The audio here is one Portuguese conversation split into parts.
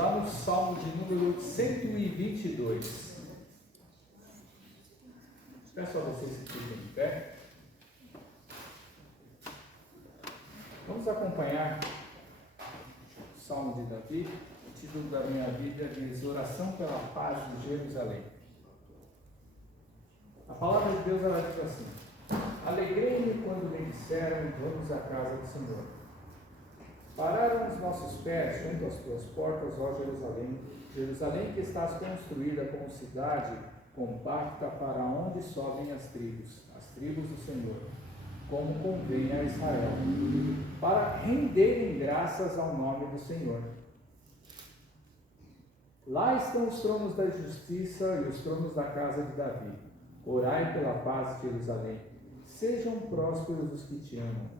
lá no Salmo de número 122. Peço a vocês que fiquem de pé. Vamos acompanhar o Salmo de Davi. O título da minha Bíblia diz: Oração pela paz de Jerusalém. A palavra de Deus, ela diz assim: Alegrei-me quando me disseram, vamos à casa do Senhor. Pararam os nossos pés junto às tuas portas, ó Jerusalém, Jerusalém que estás construída como cidade compacta, para onde sobem as tribos do Senhor, como convém a Israel, para renderem graças ao nome do Senhor. Lá estão os tronos da justiça e os tronos da casa de Davi. Orai pela paz de Jerusalém. Sejam prósperos os que te amam.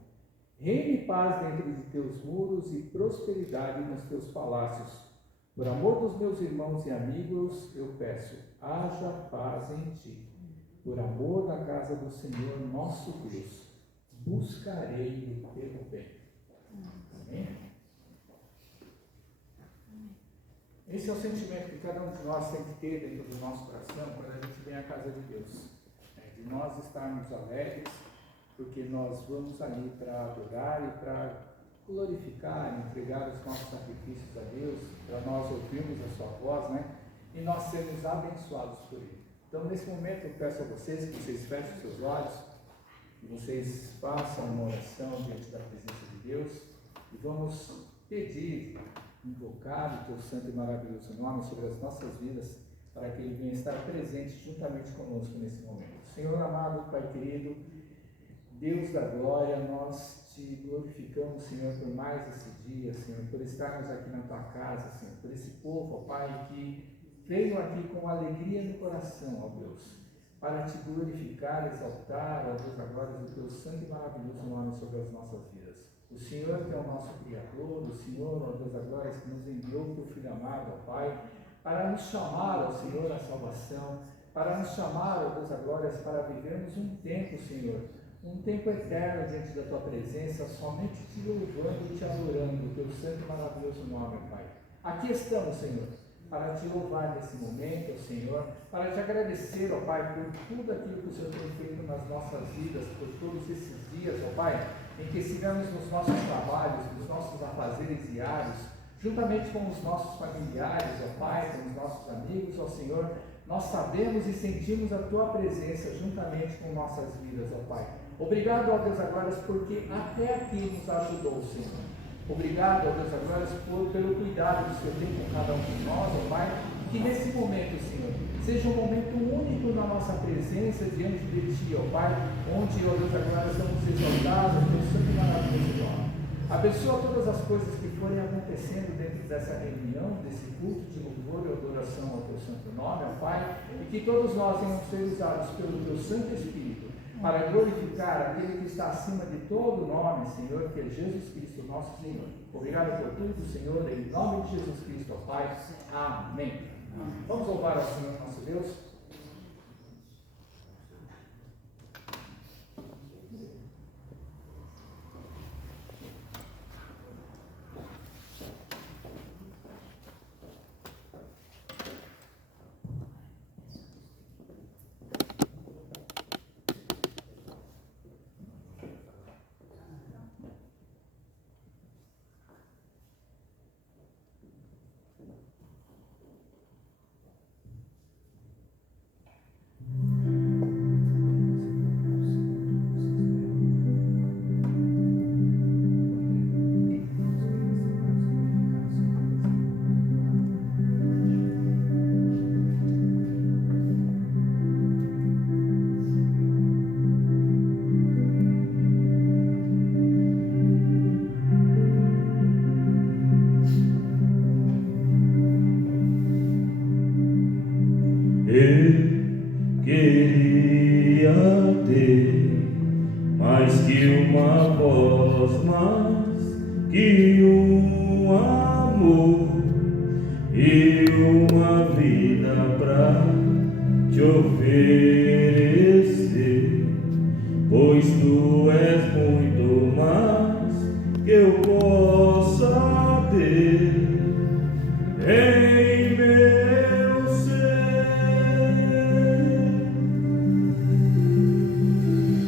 Reine paz dentro de teus muros e prosperidade nos teus palácios. Por amor dos meus irmãos e amigos, eu peço, haja paz em ti. Por amor da casa do Senhor nosso Deus, buscarei o teu bem. Amém? Esse é o sentimento que cada um de nós tem que ter dentro do nosso coração quando a gente vem à casa de Deus. De nós estarmos alegres, porque nós vamos ali para adorar e para glorificar, entregar os nossos sacrifícios a Deus, para nós ouvirmos a sua voz, né? E nós sermos abençoados por Ele. Então, nesse momento, eu peço a vocês que vocês fechem os seus olhos, que vocês façam uma oração diante da presença de Deus e vamos pedir, invocar o Teu santo e maravilhoso nome sobre as nossas vidas, para que Ele venha estar presente juntamente conosco nesse momento. Senhor amado, Pai querido, Deus da glória, nós te glorificamos, Senhor, por mais esse dia, Senhor, por estarmos aqui na Tua casa, Senhor, por esse povo, ó Pai, que veio aqui com alegria no coração, ó Deus, para te glorificar, exaltar, ó Deus da glória, o Teu santo e maravilhoso nome sobre as nossas vidas. O Senhor que é o nosso Criador, o Senhor, ó Deus da glória, que nos enviou o Teu Filho amado, ó Pai, para nos chamar, ó Senhor, à salvação, para nos chamar, ó Deus da glória, para vivermos um tempo, Senhor, um tempo eterno diante da Tua presença, somente te louvando e te adorando, o Teu santo e maravilhoso nome, Pai. Aqui estamos, Senhor, para te louvar nesse momento, Senhor, para te agradecer, ó Pai, por tudo aquilo que o Senhor tem feito nas nossas vidas, por todos esses dias, ó Pai, em que estivemos nos nossos trabalhos, nos nossos afazeres diários, juntamente com os nossos familiares, ó Pai, com os nossos amigos, ó Senhor, nós sabemos e sentimos a Tua presença juntamente com nossas vidas, ó Pai. Obrigado, ó Deus agora, porque até aqui nos ajudou, Senhor. Obrigado, ó Deus agora, pelo cuidado que o Senhor tem com cada um de nós, ó Pai, que nesse momento, Senhor, seja um momento único na nossa presença diante de Ti, ó Pai, onde, ó Deus agora, somos exaltados, Teu santo e maravilhoso nome. Abençoa todas as coisas que forem acontecendo dentro dessa reunião, desse culto de louvor e adoração ao Teu santo nome, ó Pai, e que todos nós venhamos ser usados pelo Teu Santo Espírito para glorificar aquele que está acima de todo nome, Senhor, que é Jesus Cristo, nosso Senhor. Obrigado por tudo, Senhor, em nome de Jesus Cristo, ó Pai. Amém. Vamos louvar ao Senhor nosso Deus. Eu queria ter mais que uma voz, mais que um amor e uma vida pra te oferecer, pois Tu és muito mais que eu possa ter. em meu ser.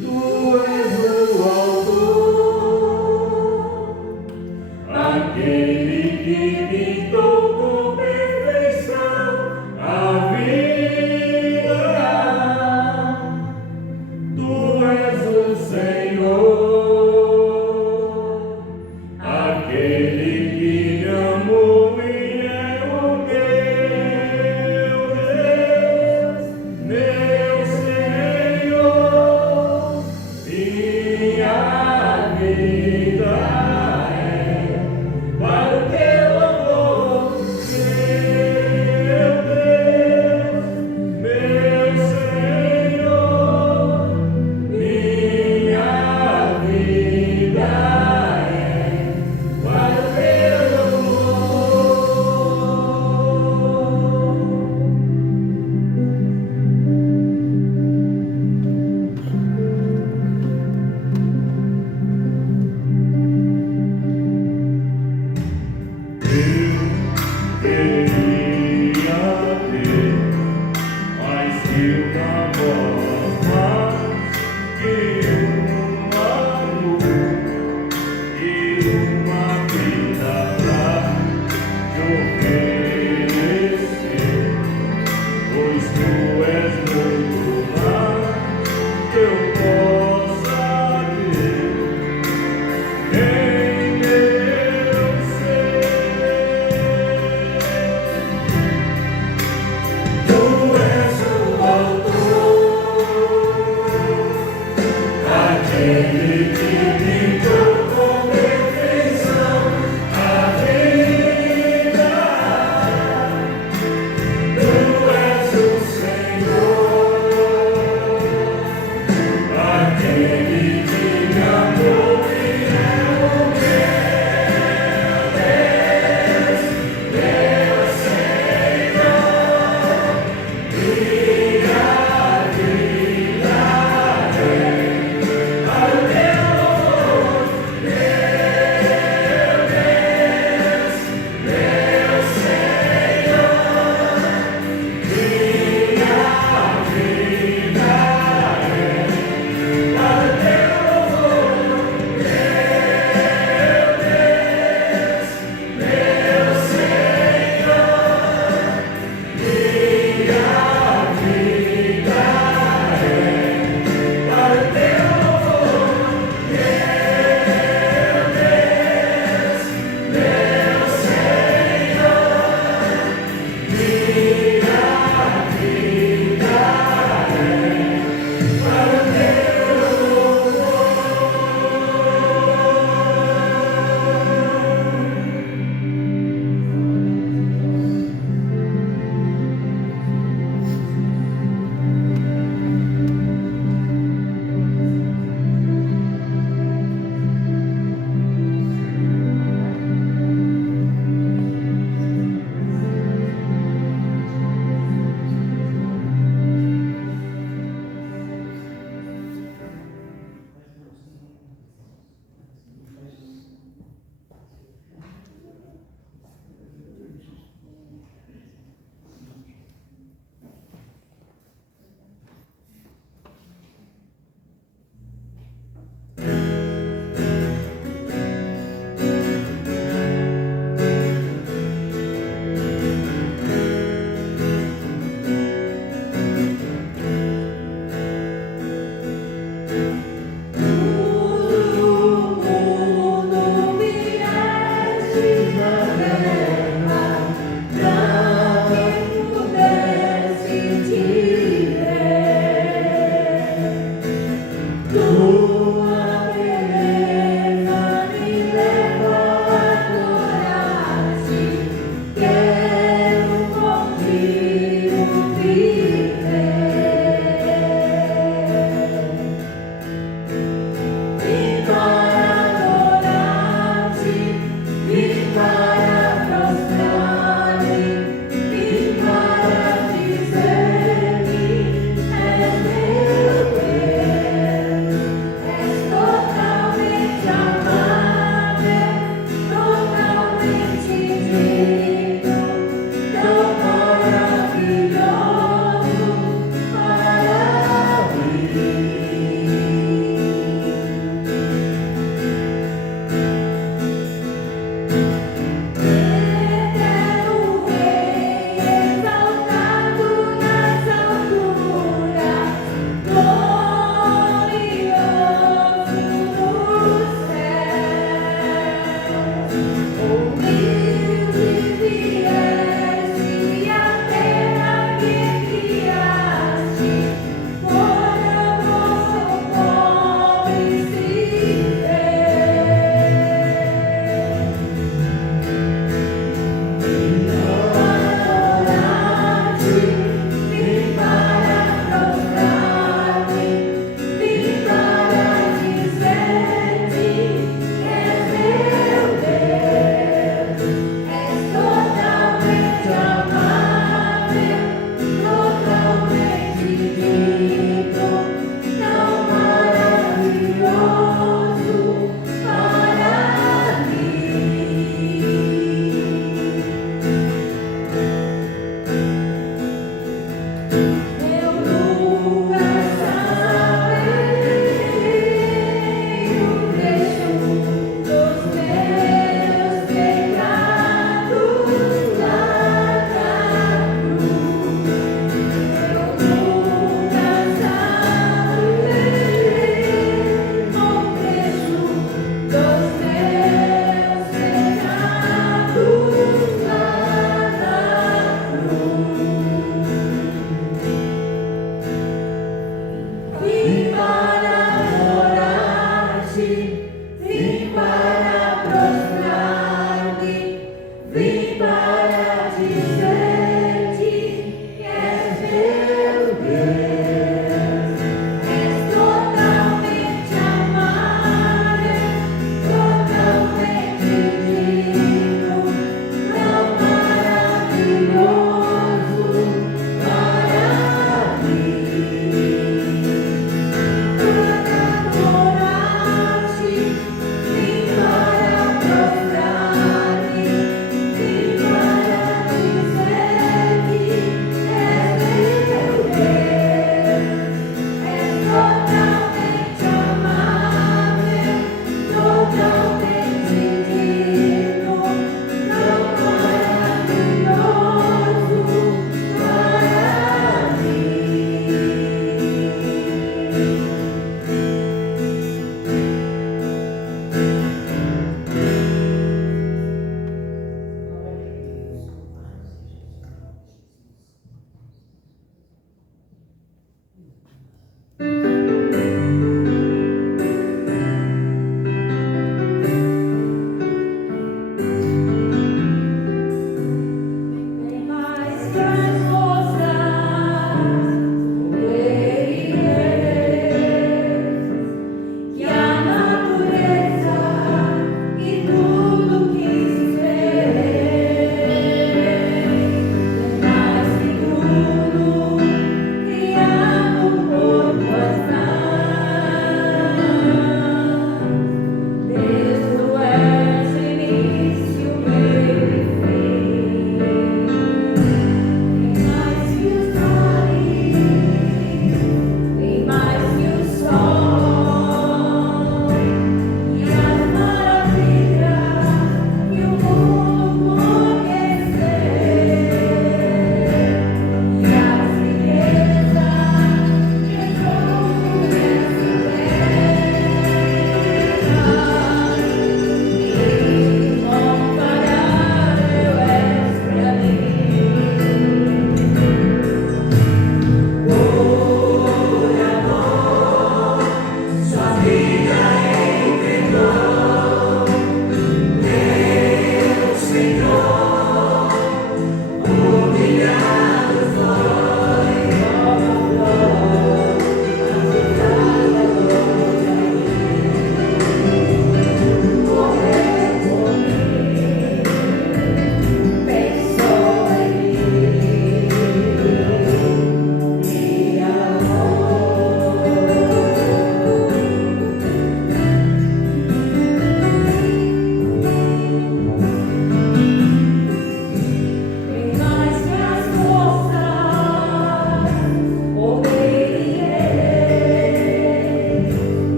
Tu és o autor, aquele que pintou com perfeição a vida. Tu és o Senhor, aquele que me amou e é o meu Deus, meu Senhor. Minha vida é para o teu amor, meu Deus, meu Senhor. Minha vida é para o teu Eu queria ter mais que uma voz, mais que uma luz e uma vida pra te oferecer, pois tu és muito mais que eu possa ter em meu ser. Tu és o autor, aquele que pintou com perfeição a vida.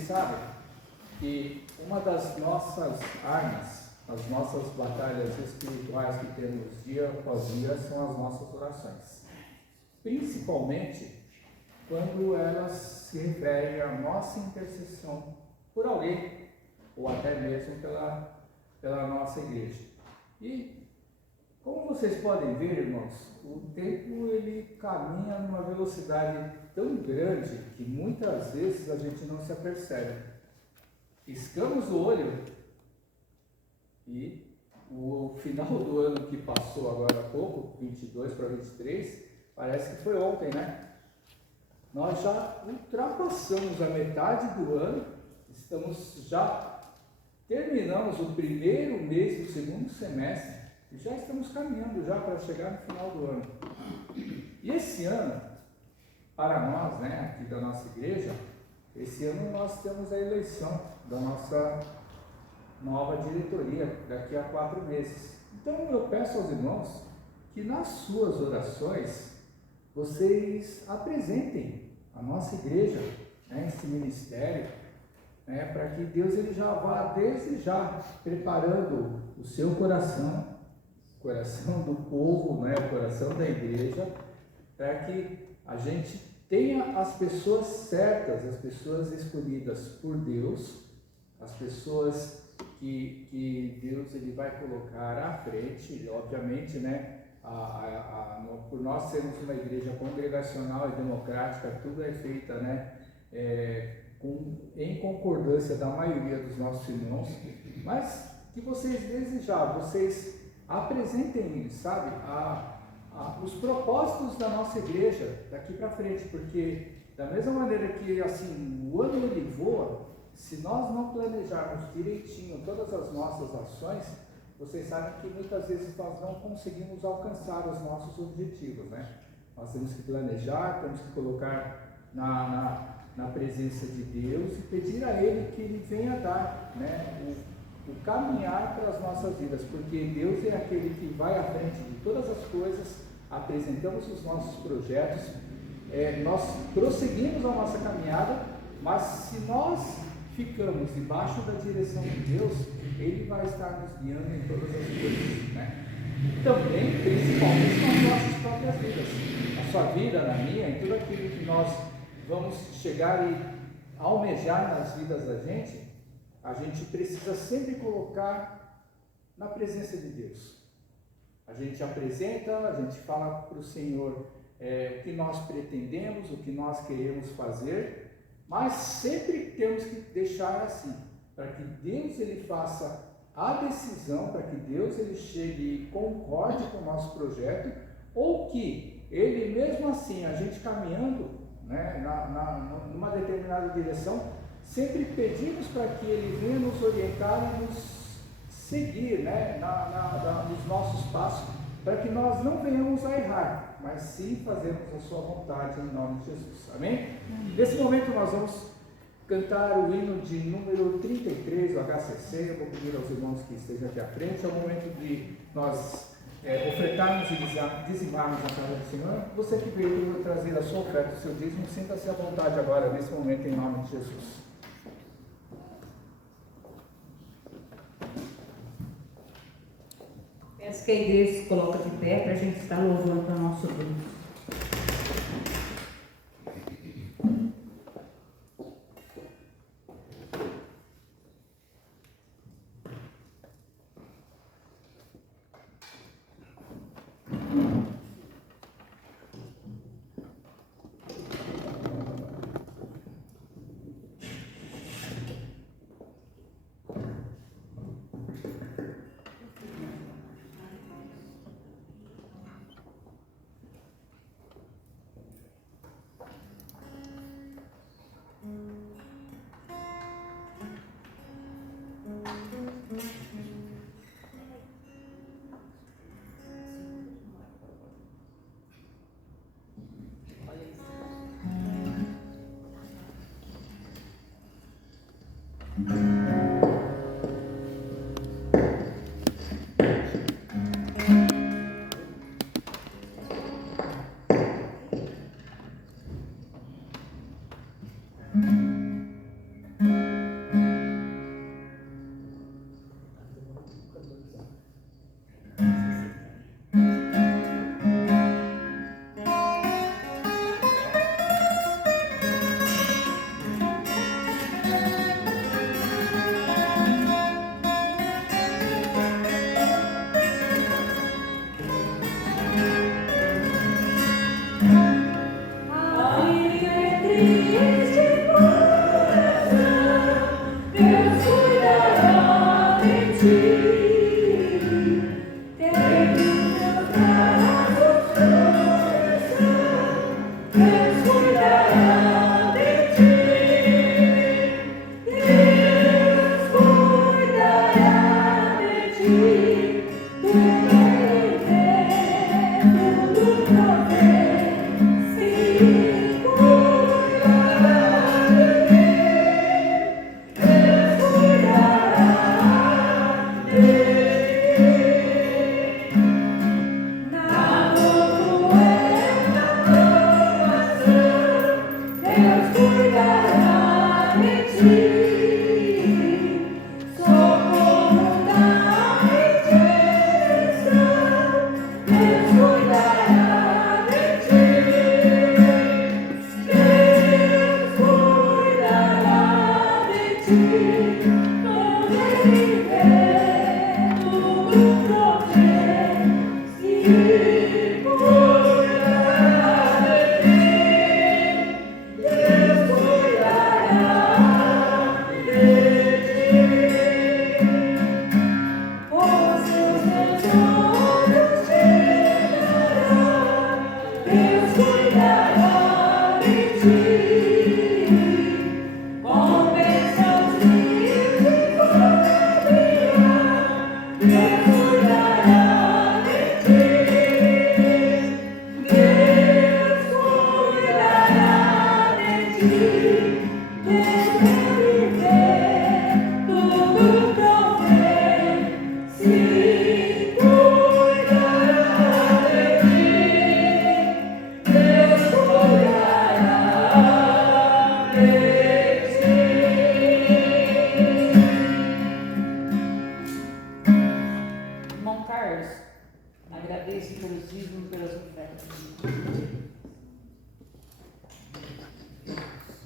vocês sabem que uma das nossas armas, as nossas batalhas espirituais que temos dia após dia são as nossas orações. Principalmente quando elas se referem à nossa intercessão por alguém, ou até mesmo pela nossa igreja. E como vocês podem ver, irmãos, o tempo ele caminha numa velocidade tão grande que muitas vezes a gente não se apercebe. Piscamos o olho e o final do ano que passou agora há pouco, 22 para 23, parece que foi ontem, né? Nós já ultrapassamos a metade do ano, terminamos o primeiro mês do segundo semestre e já estamos caminhando já para chegar no final do ano. E esse ano, para nós, né, aqui da nossa igreja, esse ano nós temos a eleição da nossa nova diretoria daqui a 4 meses. Então eu peço aos irmãos que nas suas orações vocês apresentem a nossa igreja, né, esse ministério, né, para que Deus ele já vá desde já preparando o seu coração, o coração do povo, né, o coração da igreja, para que a gente tenha as pessoas certas, as pessoas escolhidas por Deus, as pessoas que Deus ele vai colocar à frente, obviamente, né? Por nós sermos uma igreja congregacional e democrática, tudo é feito, né, em concordância da maioria dos nossos irmãos, mas que vocês desejar, vocês apresentem, sabe, os propósitos da nossa igreja daqui para frente, porque da mesma maneira que assim o ano ele voa, se nós não planejarmos direitinho todas as nossas ações, vocês sabem que muitas vezes nós não conseguimos alcançar os nossos objetivos, né? Nós temos que planejar, temos que colocar na presença de Deus e pedir a Ele que Ele venha dar, né, o caminhar para as nossas vidas, porque Deus é aquele que vai à frente de todas as coisas, apresentamos os nossos projetos, nós prosseguimos a nossa caminhada, mas se nós ficamos debaixo da direção de Deus, Ele vai estar nos guiando em todas as coisas, né? Também, principalmente nas nossas próprias vidas, na sua vida, na minha, em tudo aquilo que nós vamos chegar e almejar nas vidas da gente, a gente precisa sempre colocar na presença de Deus. A gente apresenta, a gente fala para o Senhor o que nós pretendemos, o que nós queremos fazer, mas sempre temos que deixar assim, para que Deus ele faça a decisão, para que Deus ele chegue e concorde com o nosso projeto, ou que Ele mesmo assim, a gente caminhando, né, numa determinada direção, sempre pedimos para que Ele venha nos orientar e nos seguir, né, nos nossos passos, para que nós não venhamos a errar, mas sim fazermos a sua vontade em nome de Jesus, amém? Nesse momento nós vamos cantar o hino de número 33 do HCC. Eu vou pedir aos irmãos que estejam aqui à frente. É o momento de nós ofertarmos e dizimarmos na casa do Senhor. Você que veio trazer a sua oferta, o seu dízimo, sinta-se à vontade agora, nesse momento, em nome de Jesus. Peço que a igreja se coloque de pé para a gente estar louvando para o nosso Deus.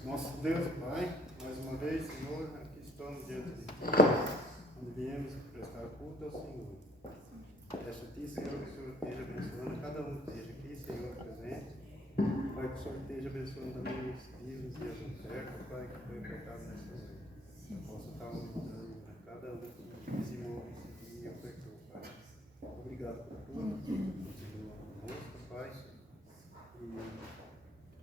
Nosso Deus e Pai, mais uma vez, Senhor, aqui estamos diante de Ti, onde viemos prestar culto ao Senhor. Peço a Ti, Senhor, que o Senhor esteja abençoando cada um que esteja aqui, Senhor, presente. Pai, que o Senhor esteja abençoando também os vivos e as ofertas, Pai, que foi ofertado nessa noite. Posso estar ajudando a cada um que dizimou e ofertou, Pai. Obrigado por tudo, continua conosco, Pai, e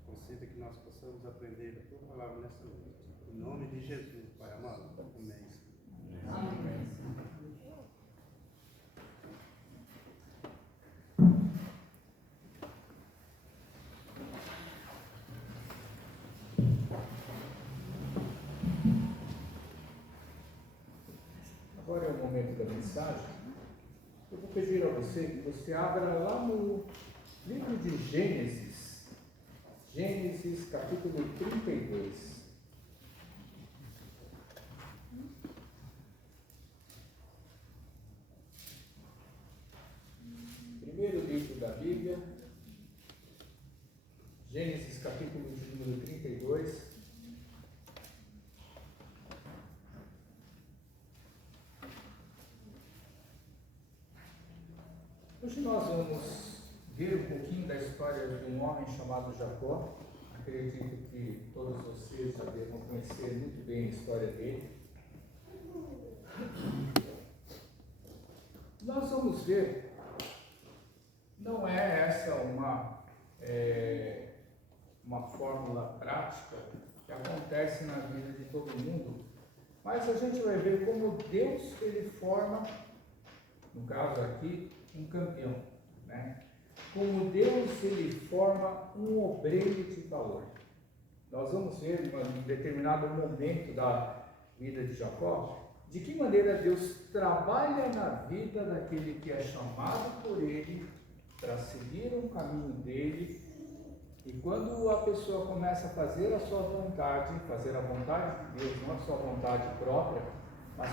conceda que nós possamos aprender a Tua palavra nessa noite. Em nome de Jesus, Pai amado. Amém. Amém. Agora é o momento da mensagem. Eu vou pedir a você que você abra lá no livro de Gênesis. Gênesis, capítulo 32. Primeiro livro da Bíblia. Gênesis, capítulo de número 32. Hoje nós vamos ver um pouquinho da história de um homem chamado Jacó. Acredito que todos vocês já devem conhecer muito bem a história dele. Nós vamos ver, não é essa uma fórmula prática que acontece na vida de todo mundo, mas a gente vai ver como Deus ele forma, no caso aqui, um campeão, né? Como Deus ele forma um obreiro de valor. Nós vamos ver em um determinado momento da vida de Jacó, de que maneira Deus trabalha na vida daquele que é chamado por ele para seguir um caminho dele. E quando a pessoa começa a fazer a sua vontade, fazer a vontade de Deus, não a sua vontade própria, mas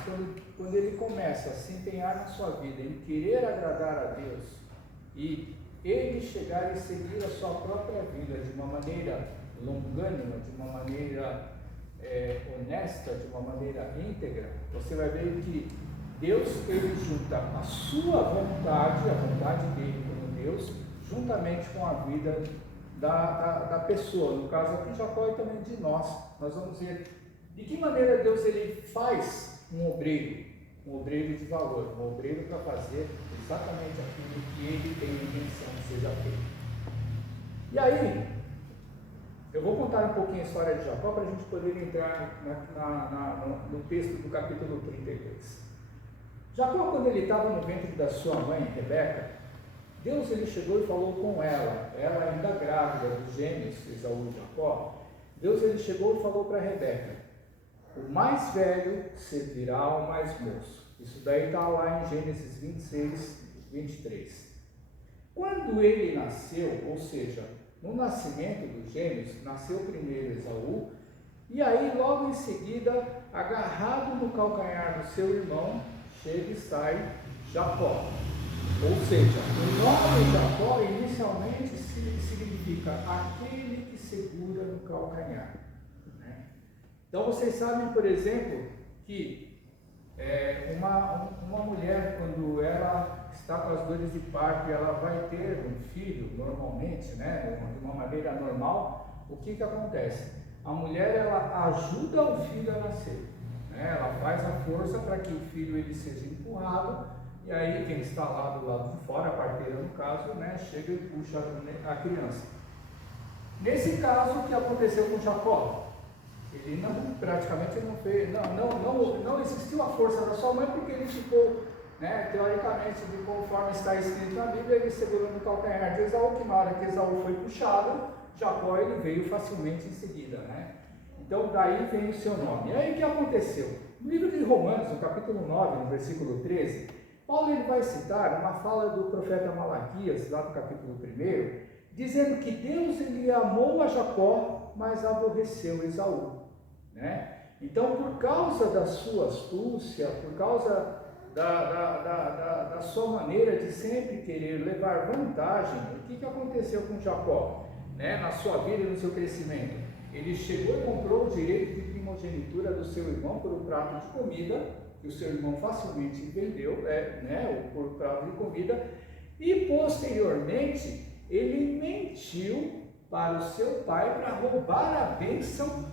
quando ele começa a se empenhar na sua vida, em querer agradar a Deus, e ele chegar e seguir a sua própria vida de uma maneira longânima, de uma maneira honesta, de uma maneira íntegra, você vai ver que Deus ele junta a sua vontade, a vontade dele como Deus, juntamente com a vida da pessoa, no caso aqui Jacó e também de nós. Nós vamos ver de que maneira Deus ele faz um obreiro de valor, um obreiro para fazer exatamente aquilo que ele tem intenção que seja feito. E aí, eu vou contar um pouquinho a história de Jacó para a gente poder entrar no texto do capítulo 32. Jacó, quando ele estava no ventre da sua mãe, Rebeca, Deus ele chegou e falou com ela ainda grávida dos gêmeos, Esaú e Jacó. Deus ele chegou e falou para Rebeca: o mais velho servirá ao mais moço. Isso daí está lá em Gênesis 26, 23. Quando ele nasceu, ou seja, no nascimento dos gêmeos, nasceu primeiro Esaú, e aí logo em seguida, agarrado no calcanhar do seu irmão, chega e sai Jacó. Ou seja, o nome Jacó inicialmente significa aquele que segura no calcanhar. Né? Então vocês sabem, por exemplo, que uma mulher, quando ela está com as dores de parto e ela vai ter um filho, normalmente, né, de uma maneira normal, o que acontece? A mulher ela ajuda o filho a nascer, né? Ela faz a força para que o filho ele seja empurrado, e aí quem está lá do lado de fora, a parteira no caso, né, chega e puxa a criança. Nesse caso, o que aconteceu com Jacó? Ele praticamente não fez, não existiu a força da sua mãe, porque ele ficou, né, teoricamente, conforme está escrito na Bíblia, ele segurou no calcanhar de Esaú, que na hora que Esaú foi puxado, Jacó ele veio facilmente em seguida, né? Então daí vem o seu nome. E aí o que aconteceu? No livro de Romanos, no capítulo 9, no versículo 13, Paulo ele vai citar uma fala do profeta Malaquias, lá no capítulo 1, dizendo que Deus ele amou a Jacó, mas aborreceu Esaú, né? Então, por causa da sua astúcia, por causa da sua maneira de sempre querer levar vantagem, o que aconteceu com Jacó, né, na sua vida e no seu crescimento? Ele chegou e comprou o direito de primogenitura do seu irmão por um prato de comida, que o seu irmão facilmente vendeu, né, por prato de comida, e posteriormente ele mentiu para o seu pai para roubar a bênção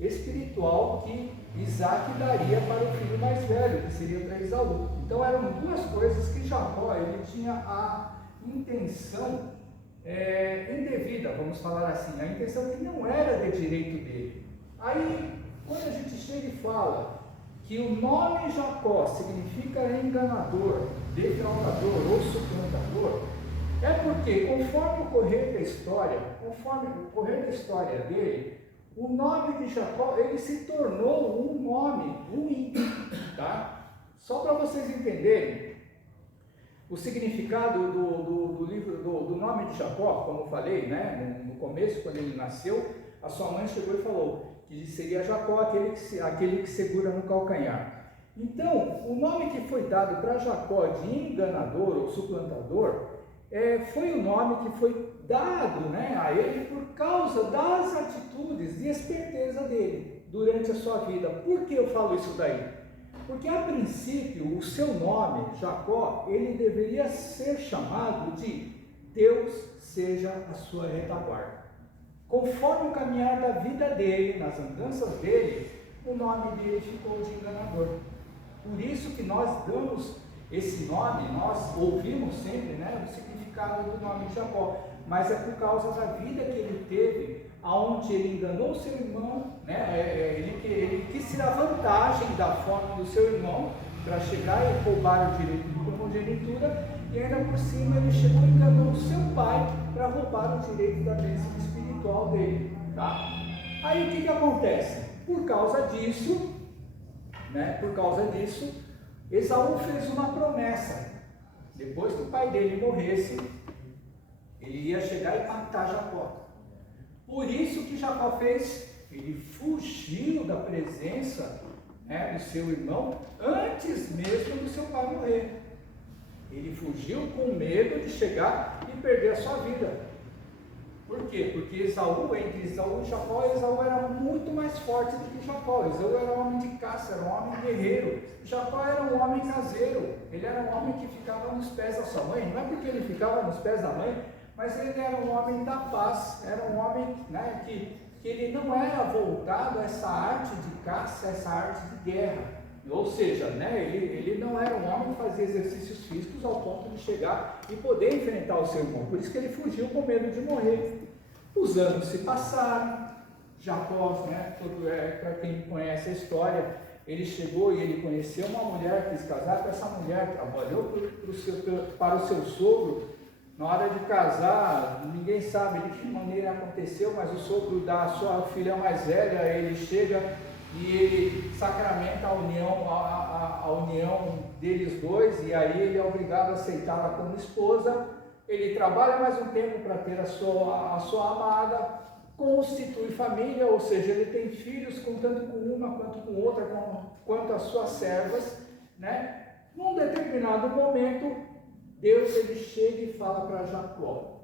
espiritual que Isaac daria para o filho mais velho, que seria para Esaú. Então eram duas coisas que Jacó ele tinha a intenção indevida, vamos falar assim, a intenção que não era de direito dele. Aí, quando a gente chega e fala que o nome Jacó significa enganador, defraudador ou suplantador, é porque conforme o correr da história dele, o nome de Jacó ele se tornou um nome ruim, tá? Só para vocês entenderem o significado do livro do nome de Jacó, como eu falei, né? No começo, quando ele nasceu, a sua mãe chegou e falou que seria Jacó aquele que segura no calcanhar. Então, o nome que foi dado para Jacó de enganador ou suplantador foi o nome que foi dado, né, a ele por causa das atitudes de esperteza dele durante a sua vida. Por que eu falo isso daí? Porque a princípio o seu nome, Jacó, ele deveria ser chamado de Deus seja a sua retaguarda. Conforme o caminhar da vida dele, nas andanças dele, o nome dele ficou de enganador. Por isso que nós damos esse nome, nós ouvimos sempre, né, o significado do nome de Jacó, mas é por causa da vida que ele teve, aonde ele enganou seu irmão, né, ele quis tirar vantagem da forma do seu irmão para chegar e roubar o direito de primogenitura, e ainda por cima ele chegou e enganou o seu pai para roubar o direito da bênção espiritual dele, tá? Aí o que acontece? Por causa disso, Esaú fez uma promessa. Depois que o pai dele morresse, ele ia chegar e matar Jacó. Por isso que Jacó fez, ele fugiu da presença, né, do seu irmão antes mesmo do seu pai morrer. Ele fugiu com medo de chegar e perder a sua vida. Por quê? Porque entre Esaú e Jacó, Esaú era muito mais forte do que Jacó. Esaú era um homem de caça, era um homem guerreiro. Jacó era um homem caseiro. Ele era um homem que ficava nos pés da sua mãe. Não é porque ele ficava nos pés da mãe, mas ele era um homem da paz. Era um homem, né, que ele não era voltado a essa arte de caça, essa arte de guerra. Ou seja, né, ele não era um homem que fazia exercícios físicos ao ponto de chegar e poder enfrentar o seu irmão. Por isso que ele fugiu com medo de morrer. Os anos se passaram. Jacó, né, para quem conhece a história, ele chegou e ele conheceu uma mulher, quis casar com essa mulher, trabalhou para o seu sogro Na hora de casar, ninguém sabe de que maneira aconteceu, mas o sogro da sua filha mais velha, ele chega e ele sacramenta a união deles dois, e aí ele é obrigado a aceitá-la como esposa. Ele trabalha mais um tempo para ter a sua amada, constitui família, ou seja, ele tem filhos tanto com uma quanto com outra, quanto as suas servas, né? Num determinado momento, Deus ele chega e fala para Jacó.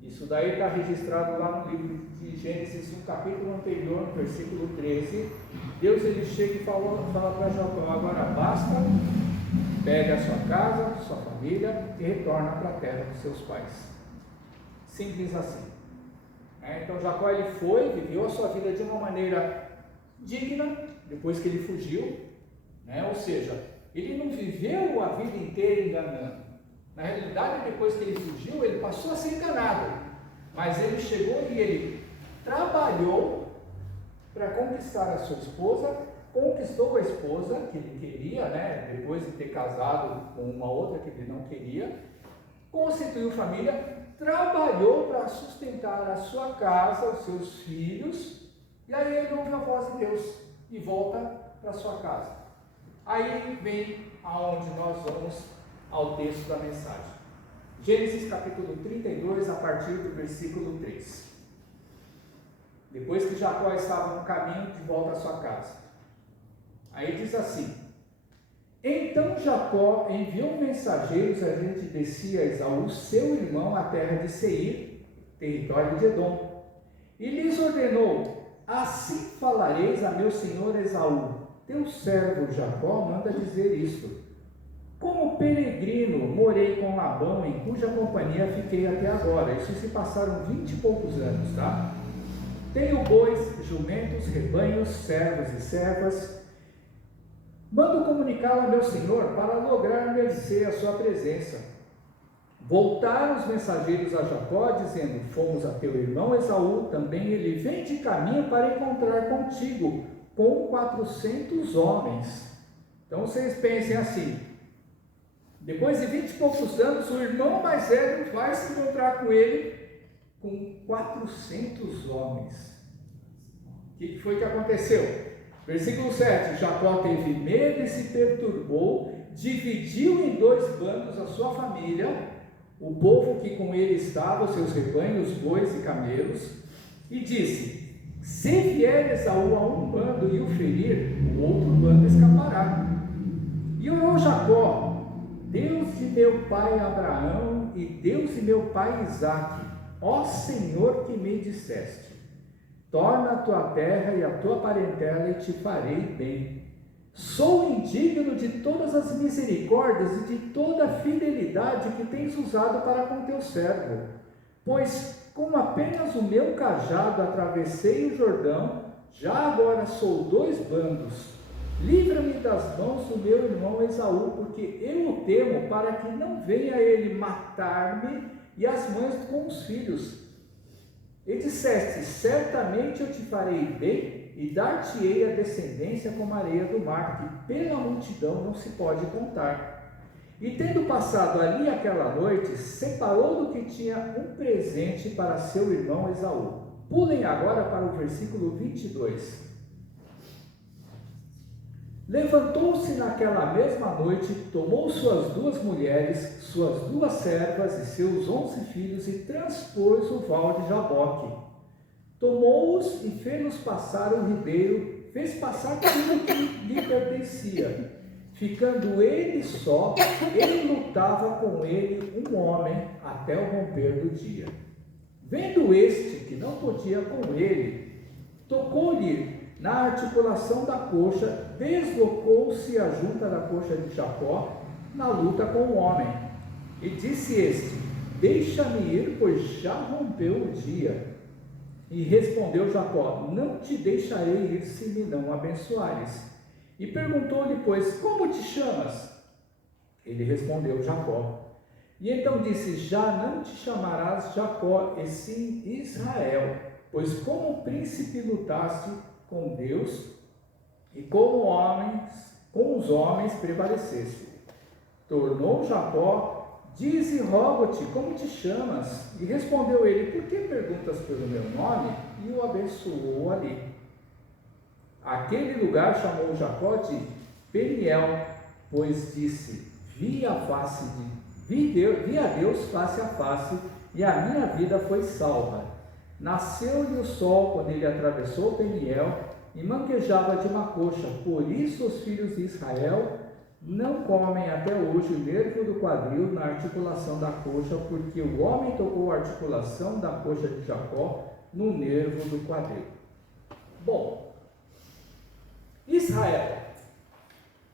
Isso daí está registrado lá no livro de Gênesis, no capítulo anterior, no versículo 13. Deus ele chega e fala para Jacó: agora basta, pega a sua casa, sua família e retorna para a terra dos seus pais. Simples assim. Então Jacó ele viveu a sua vida de uma maneira digna, depois que ele fugiu, ou seja, ele não viveu a vida inteira enganando. Na realidade, depois que ele fugiu, ele passou a ser enganado. Mas ele chegou e ele trabalhou para conquistar a sua esposa, conquistou a esposa que ele queria, depois de ter casado com uma outra que ele não queria, constituiu família, trabalhou para sustentar a sua casa, os seus filhos, e aí ele ouve a voz de Deus e volta para a sua casa. Aí vem aonde nós vamos ao texto da mensagem. Gênesis capítulo 32, a partir do versículo 3. Depois que Jacó estava no caminho de volta à sua casa. Aí diz assim: então Jacó enviou mensageiros a gente descia a Esaú, seu irmão, à terra de Seir, território de Edom, e lhes ordenou: assim falareis a meu senhor Esaú, teu servo Jacó manda dizer isto: como peregrino morei com Labão, em cuja companhia fiquei até agora. Isso se passaram 20 e poucos anos, tá? Tenho bois, jumentos, rebanhos, servos e servas. Mando comunicá-lo a meu senhor para lograr merecer a sua presença. Voltaram os mensageiros a Jacó, dizendo: fomos a teu irmão Esaú, também ele vem de caminho para encontrar contigo, com 400 homens. Então vocês pensem assim: depois de 20 e poucos anos, o irmão mais velho vai se encontrar com ele com 400 homens. O que foi que aconteceu? Versículo 7: Jacó teve medo e se perturbou, dividiu em 2 bandos a sua família, o povo que com ele estava, os seus rebanhos, bois e camelos, e disse: se vier Esaú a um bando e o ferir, o outro bando escapará. E orou Jacó: Deus de meu pai Abraão e Deus de meu pai Isaque, ó Senhor que me disseste: torna a tua terra e a tua parentela e te farei bem. Sou indigno de todas as misericórdias e de toda a fidelidade que tens usado para com teu servo, pois com apenas o meu cajado atravessei o Jordão, já agora sou 2 bandos. Livra-me das mãos do meu irmão Esaú, porque eu o temo, para que não venha ele matar-me e as mães com os filhos. E disseste: certamente eu te farei bem e dar-te-ei a descendência como a areia do mar, que pela multidão não se pode contar. E tendo passado ali aquela noite, separou do que tinha um presente para seu irmão Esaú. Pulem agora para o versículo 22. Levantou-se naquela mesma noite, tomou suas 2 mulheres, suas 2 servas e seus 11 filhos e transpôs o val de Jaboque. Tomou-os e fez-los passar o ribeiro, fez passar tudo que lhe pertencia. Ficando ele só, ele lutava com ele um homem até o romper do dia. Vendo este que não podia com ele, tocou-lhe na articulação da coxa, deslocou-se a junta da coxa de Jacó na luta com o homem. E disse este: deixa-me ir, pois já rompeu o dia. E respondeu Jacó: não te deixarei ir se me não abençoares. E perguntou-lhe, pois, como te chamas? Ele respondeu: Jacó. E então disse: já não te chamarás Jacó, e sim Israel, pois como príncipe lutaste com Deus e com os homens prevaleceste. Tornou Jacó Dize, rogo-te, como te chamas? E respondeu ele, por que perguntas pelo meu nome? E o abençoou ali. Aquele lugar chamou Jacó de Peniel, pois disse, vi a Deus face a face, e a minha vida foi salva. Nasceu-lhe o sol quando ele atravessou Peniel, e manquejava de uma coxa. Por isso os filhos de Israel não comem até hoje o nervo do quadril na articulação da coxa, porque o homem tocou a articulação da coxa de Jacó no nervo do quadril. Bom, Israel,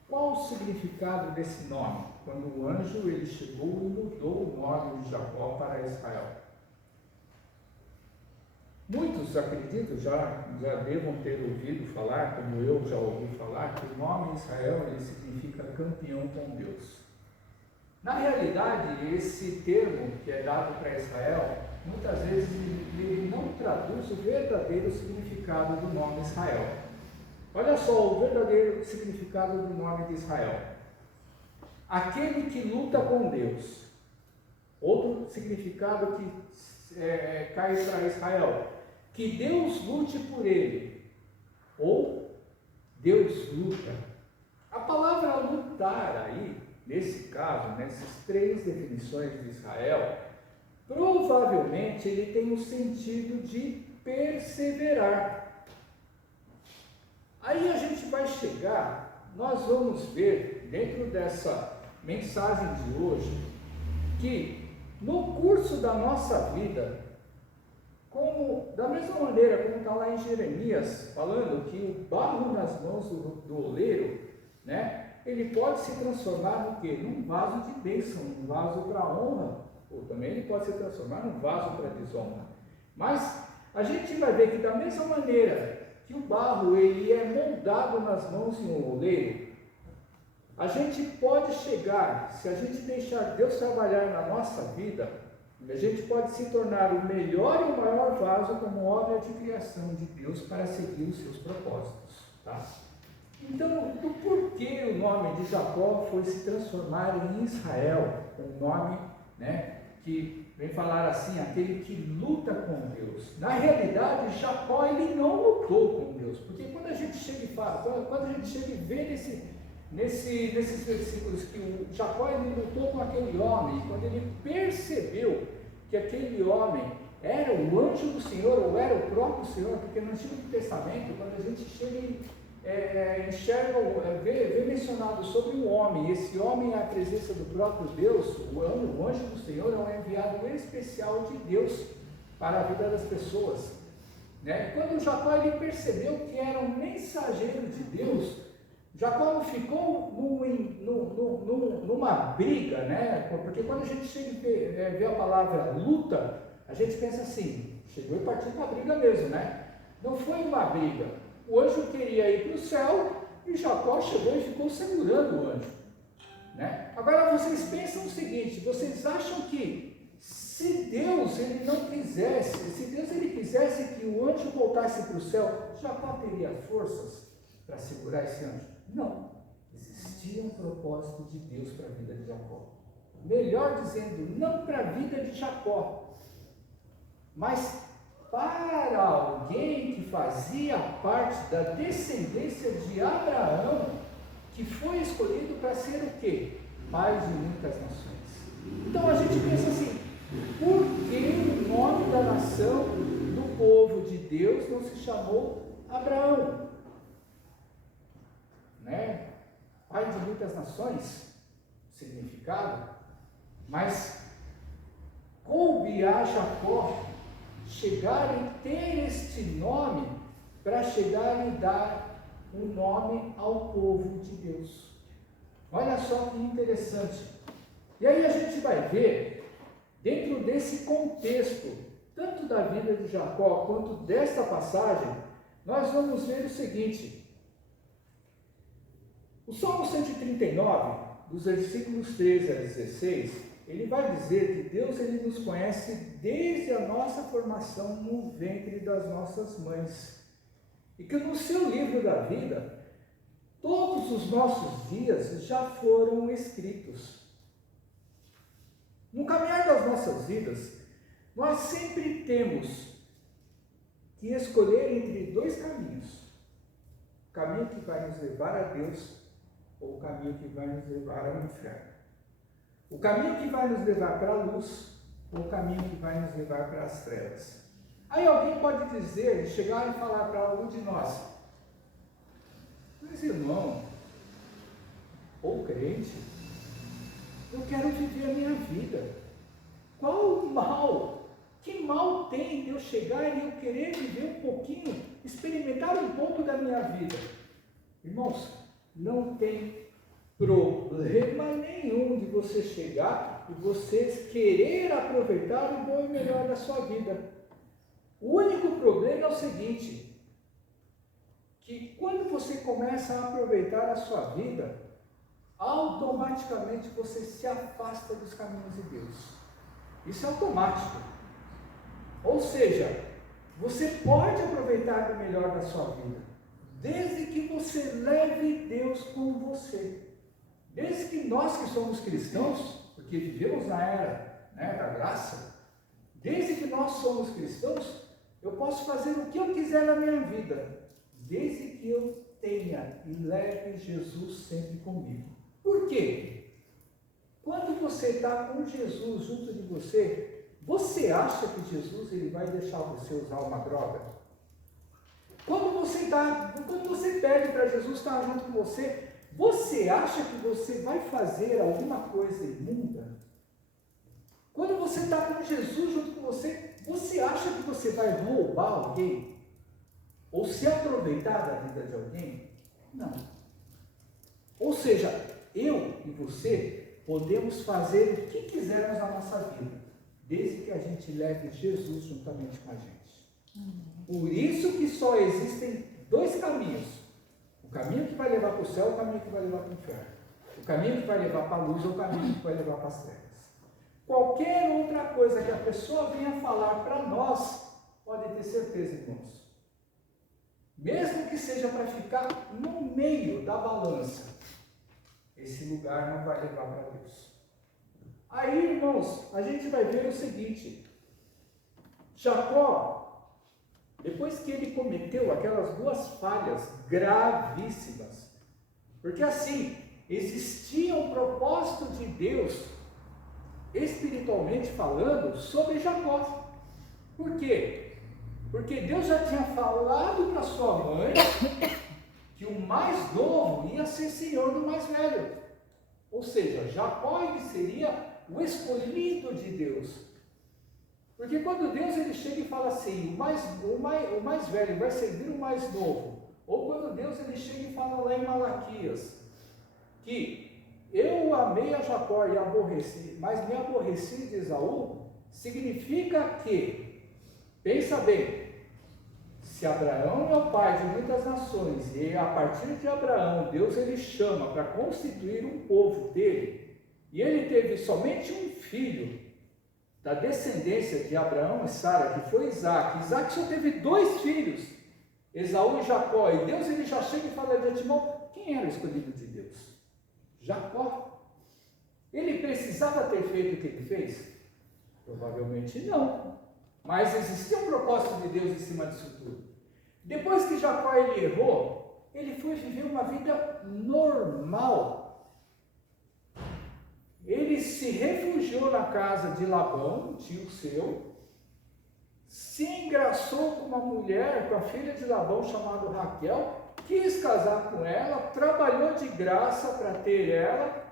qual o significado desse nome? Quando o anjo ele chegou e mudou o nome de Jacó para Israel. Muitos, acredito, já devam ter ouvido falar, como eu já ouvi falar, que o nome Israel ele significa campeão com Deus. Na realidade, esse termo que é dado para Israel, muitas vezes ele não traduz o verdadeiro significado do nome Israel. Olha só o verdadeiro significado do nome de Israel. Aquele que luta com Deus. Outro significado que cai para Israel. Que Deus lute por ele, ou Deus luta. A palavra lutar aí, nesse caso, nessas três definições de Israel, provavelmente ele tem o sentido de perseverar. Aí a gente vai chegar, nós vamos ver, dentro dessa mensagem de hoje, que no curso da nossa vida, da mesma maneira como está lá em Jeremias, falando que o barro nas mãos do oleiro, né, ele pode se transformar no quê? Num vaso de bênção, num vaso para honra, ou também ele pode se transformar num vaso para desonra. Mas a gente vai ver que da mesma maneira que o barro ele é moldado nas mãos de um oleiro, a gente pode chegar, se a gente deixar Deus trabalhar na nossa vida, a gente pode se tornar o melhor e o maior vaso como obra de criação de Deus para seguir os seus propósitos. Tá? Então, do porquê o nome de Jacó foi se transformar em Israel, um nome, né, que vem falar assim, aquele que luta com Deus. Na realidade, Jacó ele não lutou com Deus, porque quando a gente chega e fala, quando a gente chega e vê nesses versículos que o Jacó ele lutou com aquele homem, e quando ele percebeu que aquele homem era o anjo do Senhor, ou era o próprio Senhor, porque no Antigo Testamento, quando a gente chega e enxerga, vê mencionado sobre um homem, esse homem é a presença do próprio Deus, o anjo do Senhor é um enviado especial de Deus para a vida das pessoas. Né? Quando Jacó ele percebeu que era um mensageiro de Deus, Jacó não ficou numa briga, né? Porque quando a gente chega e vê a palavra luta, a gente pensa assim, chegou e partiu para a briga mesmo, né? Não foi uma briga. O anjo queria ir para o céu e Jacó chegou e ficou segurando o anjo. Né? Agora vocês pensam o seguinte, vocês acham que se Deus ele não quisesse, se Deus ele quisesse que o anjo voltasse para o céu, Jacó teria forças para segurar esse anjo? Não, existia um propósito de Deus para a vida de Jacó. Melhor dizendo, não para a vida de Jacó, mas para alguém que fazia parte da descendência de Abraão, que foi escolhido para ser o quê? Pai de muitas nações. Então a gente pensa assim, por que o nome da nação, do povo de Deus, não se chamou Abraão? Né? Pai de muitas nações, significado, mas coube a Jacó chegar e ter este nome para chegar e dar um nome ao povo de Deus. Olha só que interessante. E aí a gente vai ver, dentro desse contexto, tanto da vida de Jacó quanto desta passagem, nós vamos ver o seguinte. O Salmo 139, dos versículos 13 a 16, ele vai dizer que Deus ele nos conhece desde a nossa formação no ventre das nossas mães. E que no seu livro da vida, todos os nossos dias já foram escritos. No caminhar das nossas vidas, nós sempre temos que escolher entre dois caminhos. O caminho que vai nos levar a Deus ou o caminho que vai nos levar ao inferno. O caminho que vai nos levar para a luz ou o caminho que vai nos levar para as trevas. Aí alguém pode dizer, chegar e falar para algum de nós: mas irmão, ou crente, eu quero viver a minha vida. Qual o mal? Que mal tem de eu chegar e eu querer viver um pouquinho, experimentar um pouco da minha vida? Irmãos, não tem problema nenhum de você chegar e você querer aproveitar o bom e melhor da sua vida. O único problema é o seguinte, que quando você começa a aproveitar a sua vida, automaticamente você se afasta dos caminhos de Deus. Isso é automático. Ou seja, você pode aproveitar o melhor da sua vida, desde que você leve Deus com você. Desde que nós que somos cristãos, porque vivemos na era, da graça, desde que nós somos cristãos, eu posso fazer o que eu quiser na minha vida, desde que eu tenha e leve Jesus sempre comigo. Por quê? Quando você está com Jesus junto de você, você acha que Jesus ele vai deixar você usar uma droga? Quando você pede para Jesus estar junto com você, você acha que você vai fazer alguma coisa imunda? Quando você está com Jesus junto com você, você acha que você vai roubar alguém? Ou se aproveitar da vida de alguém? Não. Ou seja, eu e você podemos fazer o que quisermos na nossa vida, desde que a gente leve Jesus juntamente com a gente. Por isso que só existem dois caminhos. O caminho que vai levar para o céu, o caminho que vai levar para o inferno. O caminho que vai levar para a luz, ou o caminho que vai levar para as trevas. Qualquer outra coisa que a pessoa venha falar para nós, pode ter certeza, irmãos. Mesmo que seja para ficar no meio da balança, esse lugar não vai levar para Deus. Aí, irmãos, a gente vai ver o seguinte: Jacó, depois que ele cometeu aquelas duas falhas gravíssimas, porque assim, existia um propósito de Deus, espiritualmente falando, sobre Jacó. Por quê? Porque Deus já tinha falado para sua mãe que o mais novo ia ser senhor do mais velho. Ou seja, Jacó ele seria o escolhido de Deus. Porque quando Deus ele chega e fala assim, o mais velho vai servir o mais novo, ou quando Deus ele chega e fala lá em Malaquias, que eu amei a Jacó e aborreci, mas me aborreci de Esaú, significa que, pensa bem, se Abraão é o pai de muitas nações, e a partir de Abraão, Deus ele chama para constituir um povo dele, e ele teve somente um filho, da descendência de Abraão e Sara, que foi Isaac. Isaac só teve 2 filhos, Esaú e Jacó, e Deus ele já chega e fala de antemão, quem era o escolhido de Deus? Jacó. Ele precisava ter feito o que ele fez? Provavelmente não, mas existia um propósito de Deus em cima disso tudo. Depois que Jacó ele errou, ele foi viver uma vida normal. Ele se refugiou na casa de Labão, um tio seu, se engraçou com uma mulher, com a filha de Labão, chamada Raquel, quis casar com ela, trabalhou de graça para ter ela.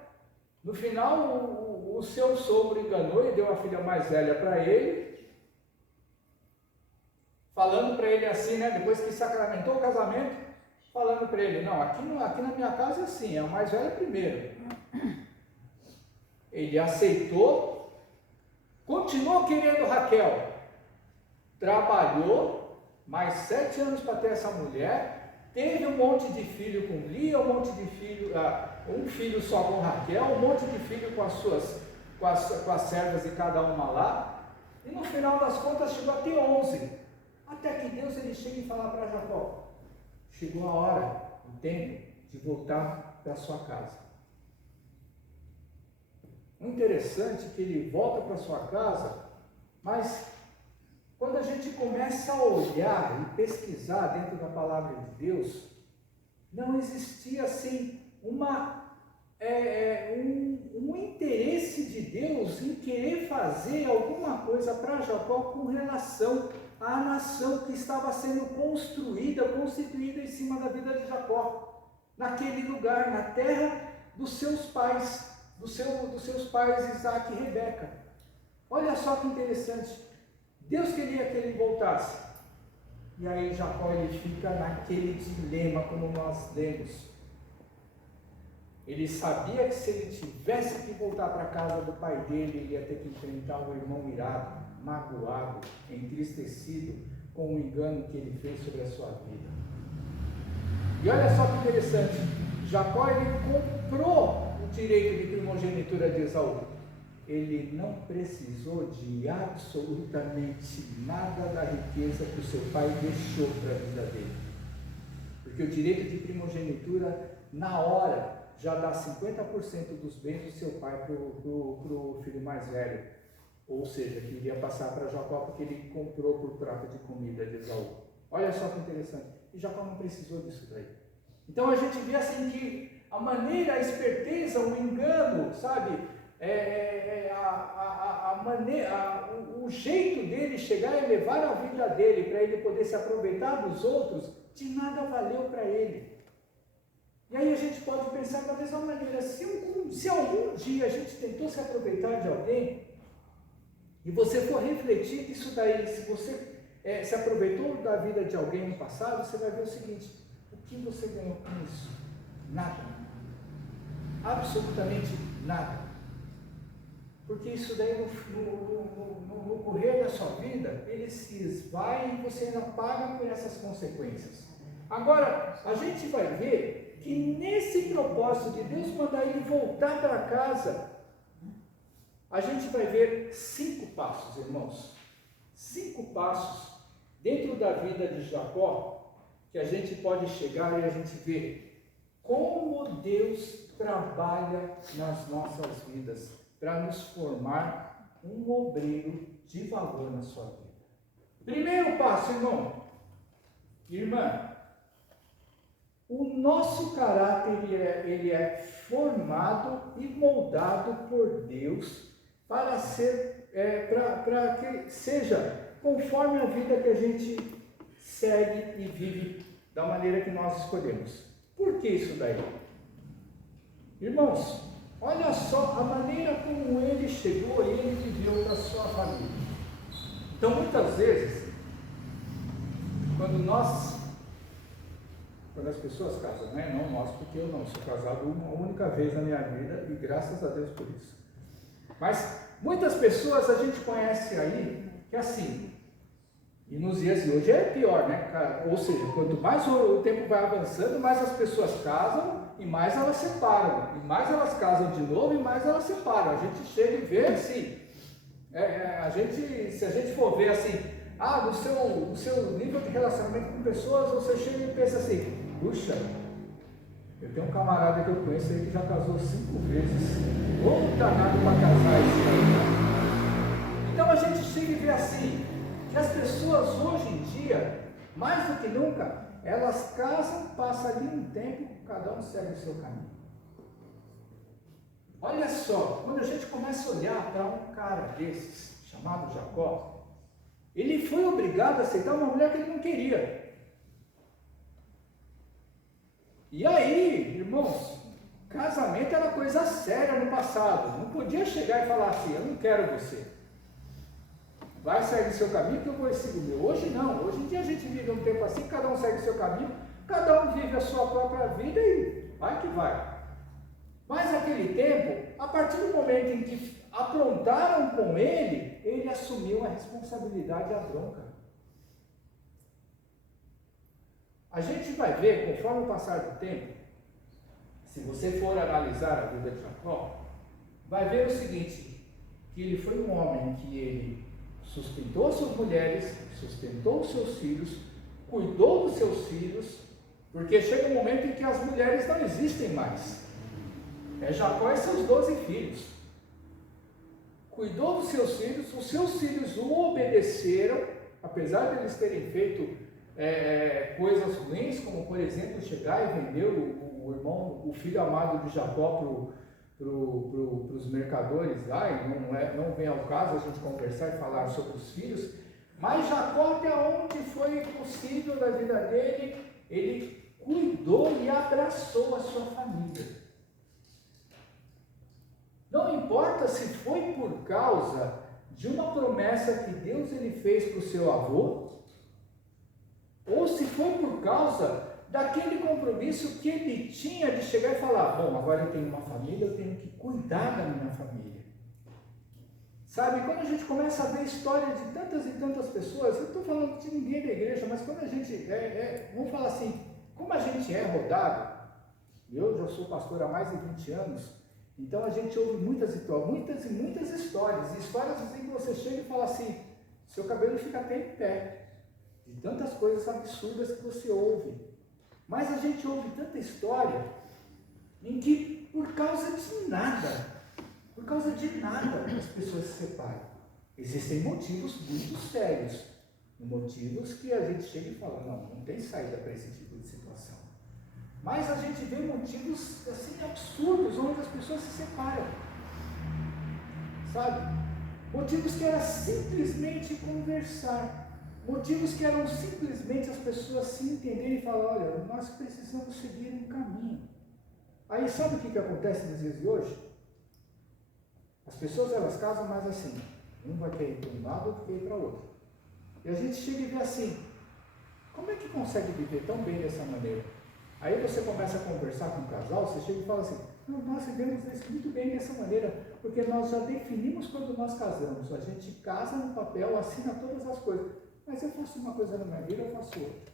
No final, o seu sogro enganou e deu a filha mais velha para ele, falando para ele assim, depois que sacramentou o casamento, falando para ele, não, aqui na minha casa é assim, é o mais velho primeiro. Ele aceitou, continuou querendo Raquel, trabalhou mais 7 anos para ter essa mulher, teve um monte de filho com Lia, um monte de filho, um filho só com Raquel, um monte de filho com as servas de cada uma lá, e no final das contas chegou a ter 11, até que Deus ele chega e fala para Jacó, chegou a hora, o tempo de voltar para sua casa. O interessante é que ele volta para sua casa, mas quando a gente começa a olhar e pesquisar dentro da palavra de Deus, não existia assim um interesse de Deus em querer fazer alguma coisa para Jacó com relação à nação que estava sendo constituída em cima da vida de Jacó, naquele lugar, na terra dos seus pais, dos seus pais Isaac e Rebeca. Olha só que interessante, Deus queria que ele voltasse, e aí Jacó ele fica naquele dilema, como nós lemos. Ele sabia que se ele tivesse que voltar para a casa do pai dele, ele ia ter que enfrentar o irmão irado, magoado, entristecido com o engano que ele fez sobre a sua vida. E olha só que interessante, Jacó ele comprou o direito de primogenitura de Esaú. Ele não precisou de absolutamente nada da riqueza que o seu pai deixou para a vida dele. Porque o direito de primogenitura, na hora, já dá 50% dos bens do seu pai para o filho mais velho. Ou seja, que iria passar para Jacó porque ele comprou por prato de comida de Esaú. Olha só que interessante. E Jacó não precisou disso daí. Então a gente vê assim que a maneira, a esperteza, o engano, sabe? O jeito dele chegar e levar a vida dele para ele poder se aproveitar dos outros, de nada valeu para ele. E aí a gente pode pensar da mesma maneira, se algum dia a gente tentou se aproveitar de alguém, e você for refletir isso daí, se você se aproveitou da vida de alguém no passado, você vai ver o seguinte: o que você ganhou com isso? Nada. Absolutamente nada. Porque isso daí no correr da sua vida, ele se esvai e você ainda paga por essas consequências. Agora, a gente vai ver que nesse propósito de Deus mandar ele voltar para casa, a gente vai ver 5 passos, irmãos. 5 passos dentro da vida de Jacó, que a gente pode chegar e a gente ver como Deus trabalha nas nossas vidas para nos formar um obreiro de valor na sua vida. Primeiro passo, irmão, irmã, o nosso caráter ele é formado e moldado por Deus para que seja conforme a vida que a gente segue e vive da maneira que nós escolhemos. Por que isso daí? Irmãos, olha só a maneira como ele chegou e ele viveu para a sua família. Então, muitas vezes, quando as pessoas casam, né? Não nós, porque eu não sou casado uma única vez na minha vida e graças a Deus por isso. Mas muitas pessoas a gente conhece aí que é assim, e nos dias de hoje é pior, né, cara? Ou seja, quanto mais o tempo vai avançando, mais as pessoas casam e mais elas separam, e mais elas casam de novo e mais elas separam. A gente chega e vê assim, se a gente for ver assim, do seu nível de relacionamento com pessoas, você chega e pensa assim: puxa, eu tenho um camarada que eu conheço aí que já casou 5 vezes. Ô danado para casar esse aí. Então a gente chega e vê assim, que as pessoas hoje em dia, mais do que nunca, elas casam, passa ali um tempo, cada um segue o seu caminho. Olha só, quando a gente começa a olhar para um cara desses, chamado Jacó, ele foi obrigado a aceitar uma mulher que ele não queria. E aí, irmãos, casamento era coisa séria no passado. Não podia chegar e falar assim: eu não quero você. Vai seguir seu caminho que eu vou seguir o meu. Hoje não. Hoje em dia a gente vive um tempo assim, cada um segue seu caminho, cada um vive a sua própria vida e vai que vai. Mas naquele tempo, a partir do momento em que aprontaram com ele, ele assumiu a responsabilidade e a bronca. A gente vai ver, conforme o passar do tempo, se você for analisar a vida de Jacó, vai ver o seguinte, que ele foi um homem que ele sustentou suas mulheres, sustentou os seus filhos, cuidou dos seus filhos, porque chega um momento em que as mulheres não existem mais. É Jacó e seus 12 filhos. cuidou dos seus filhos, os seus filhos o obedeceram, apesar de eles terem feito coisas ruins, como por exemplo chegar e vender o irmão, o filho amado de Jacó para os mercadores lá, e não vem ao caso a gente conversar e falar sobre os filhos, mas Jacó, até onde foi possível na vida dele, ele cuidou e abraçou a sua família. Não importa se foi por causa de uma promessa que Deus ele fez para o seu avô, ou se foi por causa daquele compromisso que ele tinha de chegar e falar, bom, agora eu tenho uma família, eu tenho que cuidar da minha família. Sabe, quando a gente começa a ver a história de tantas e tantas pessoas, eu estou falando de ninguém da igreja, mas quando a gente, vamos falar assim, como a gente é rodado, eu já sou pastor há mais de 20 anos, então a gente ouve muitas histórias, e histórias assim que você chega e fala assim, seu cabelo fica até em pé, de tantas coisas absurdas que você ouve. Mas a gente ouve tanta história em que por causa de nada as pessoas se separam. Existem motivos muito sérios, motivos que a gente chega e fala, não tem saída para esse tipo de situação. Mas a gente vê motivos assim absurdos, onde as pessoas se separam. Sabe? Motivos que era simplesmente conversar. Motivos que eram simplesmente as pessoas se entenderem e falar, olha, nós precisamos seguir um caminho. Aí sabe o que acontece nos dias de hoje? As pessoas elas casam mais assim, um vai querer ir para um lado, outro quer ir para o outro. E a gente chega e vê assim, como é que consegue viver tão bem dessa maneira? Aí você começa a conversar com o casal, você chega e fala assim, não, nós vivemos isso muito bem dessa maneira, porque nós já definimos quando nós casamos, a gente casa no papel, assina todas as coisas, mas eu faço uma coisa na minha vida, eu faço outra.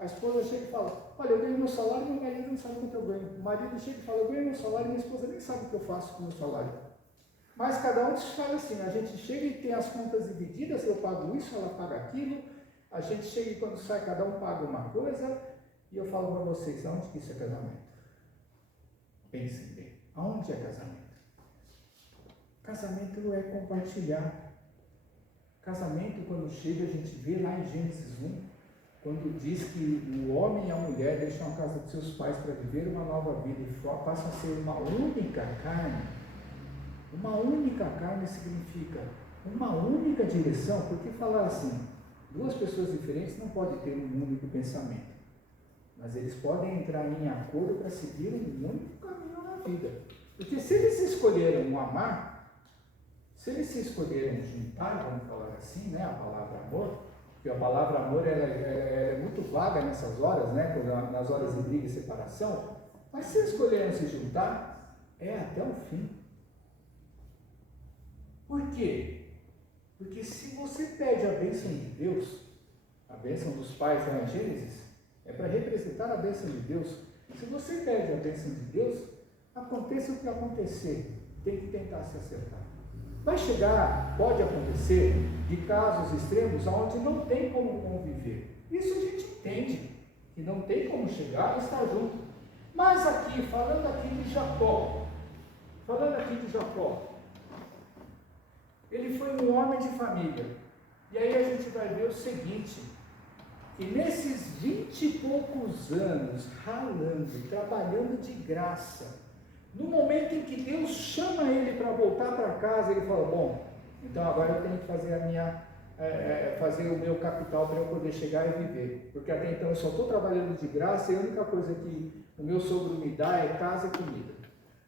A esposa chega e fala, olha, eu ganho meu salário e meu marido não sabe quanto eu ganho. O marido chega e fala, eu ganho meu salário e minha esposa nem sabe o que eu faço com o meu salário. Mas cada um faz assim, a gente chega e tem as contas divididas, eu pago isso, ela paga aquilo, a gente chega e quando sai, cada um paga uma coisa, e eu falo para vocês, aonde que isso é casamento? Pensem bem, aonde é casamento? Casamento é compartilhar. Casamento, quando chega, a gente vê lá em Gênesis 1, quando diz que o homem e a mulher deixam a casa de seus pais para viver uma nova vida e passam a ser uma única carne. Uma única carne significa uma única direção, porque falar assim, duas pessoas diferentes não podem ter um único pensamento, mas eles podem entrar em acordo para seguir um único caminho na vida. Porque se eles escolheram amar, se eles se escolheram juntar, vamos falar assim, né, a palavra amor, porque a palavra amor ela é muito vaga nessas horas, né, nas horas de briga e separação, mas se escolheram se juntar, é até o fim. Por quê? Porque se você pede a bênção de Deus, a bênção dos pais lá em Gênesis, é para representar a bênção de Deus. Se você pede a bênção de Deus, aconteça o que acontecer, tem que tentar se acertar. Vai chegar, pode acontecer, de casos extremos onde não tem como conviver. Isso a gente entende, que não tem como chegar e estar junto. Mas aqui, falando aqui de Jacó, ele foi um homem de família. E aí a gente vai ver o seguinte, que nesses 20 e poucos anos, ralando, trabalhando de graça, no momento em que Deus chama ele para voltar para casa, ele fala, bom, então agora eu tenho que fazer fazer o meu capital para eu poder chegar e viver, porque até então eu só estou trabalhando de graça e a única coisa que o meu sogro me dá é casa e comida.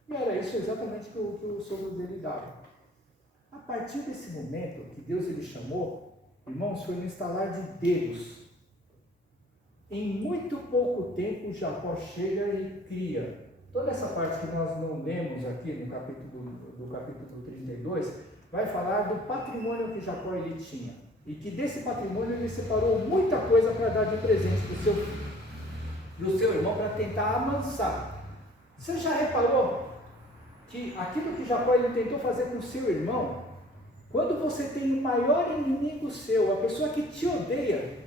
E era isso exatamente que o sogro dele dava. A partir desse momento que Deus ele chamou, irmãos, foi no estalar de dedos. Em muito pouco tempo, Jacó chega e cria. Toda essa parte que nós não lemos aqui no capítulo 32, vai falar do patrimônio que Jacó ele tinha. E que desse patrimônio ele separou muita coisa para dar de presente para o seu filho e o seu irmão, para tentar amansar. Você já reparou que aquilo que Jacó ele tentou fazer com o seu irmão, quando você tem o maior inimigo seu, a pessoa que te odeia,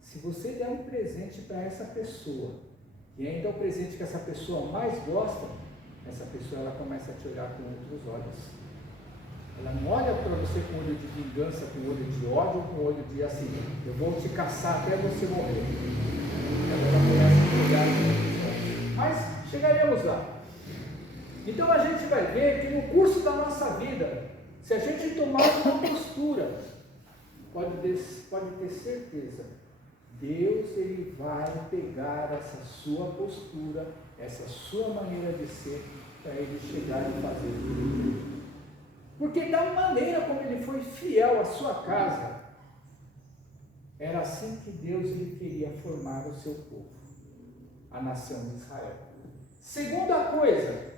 se você der um presente para essa pessoa, e ainda é o presente que essa pessoa mais gosta, essa pessoa ela começa a te olhar com outros olhos. Ela não olha para você com olho de vingança, com olho de ódio, com olho de assim, eu vou te caçar até você morrer. Ela começa a olhar com mas chegaremos lá. Então a gente vai ver que no curso da nossa vida, se a gente tomar uma postura, pode ter certeza, Deus ele vai pegar essa sua postura, essa sua maneira de ser, para ele chegar e fazer tudo. Porque da maneira como ele foi fiel à sua casa, era assim que Deus ele queria formar o seu povo, a nação de Israel. Segunda coisa,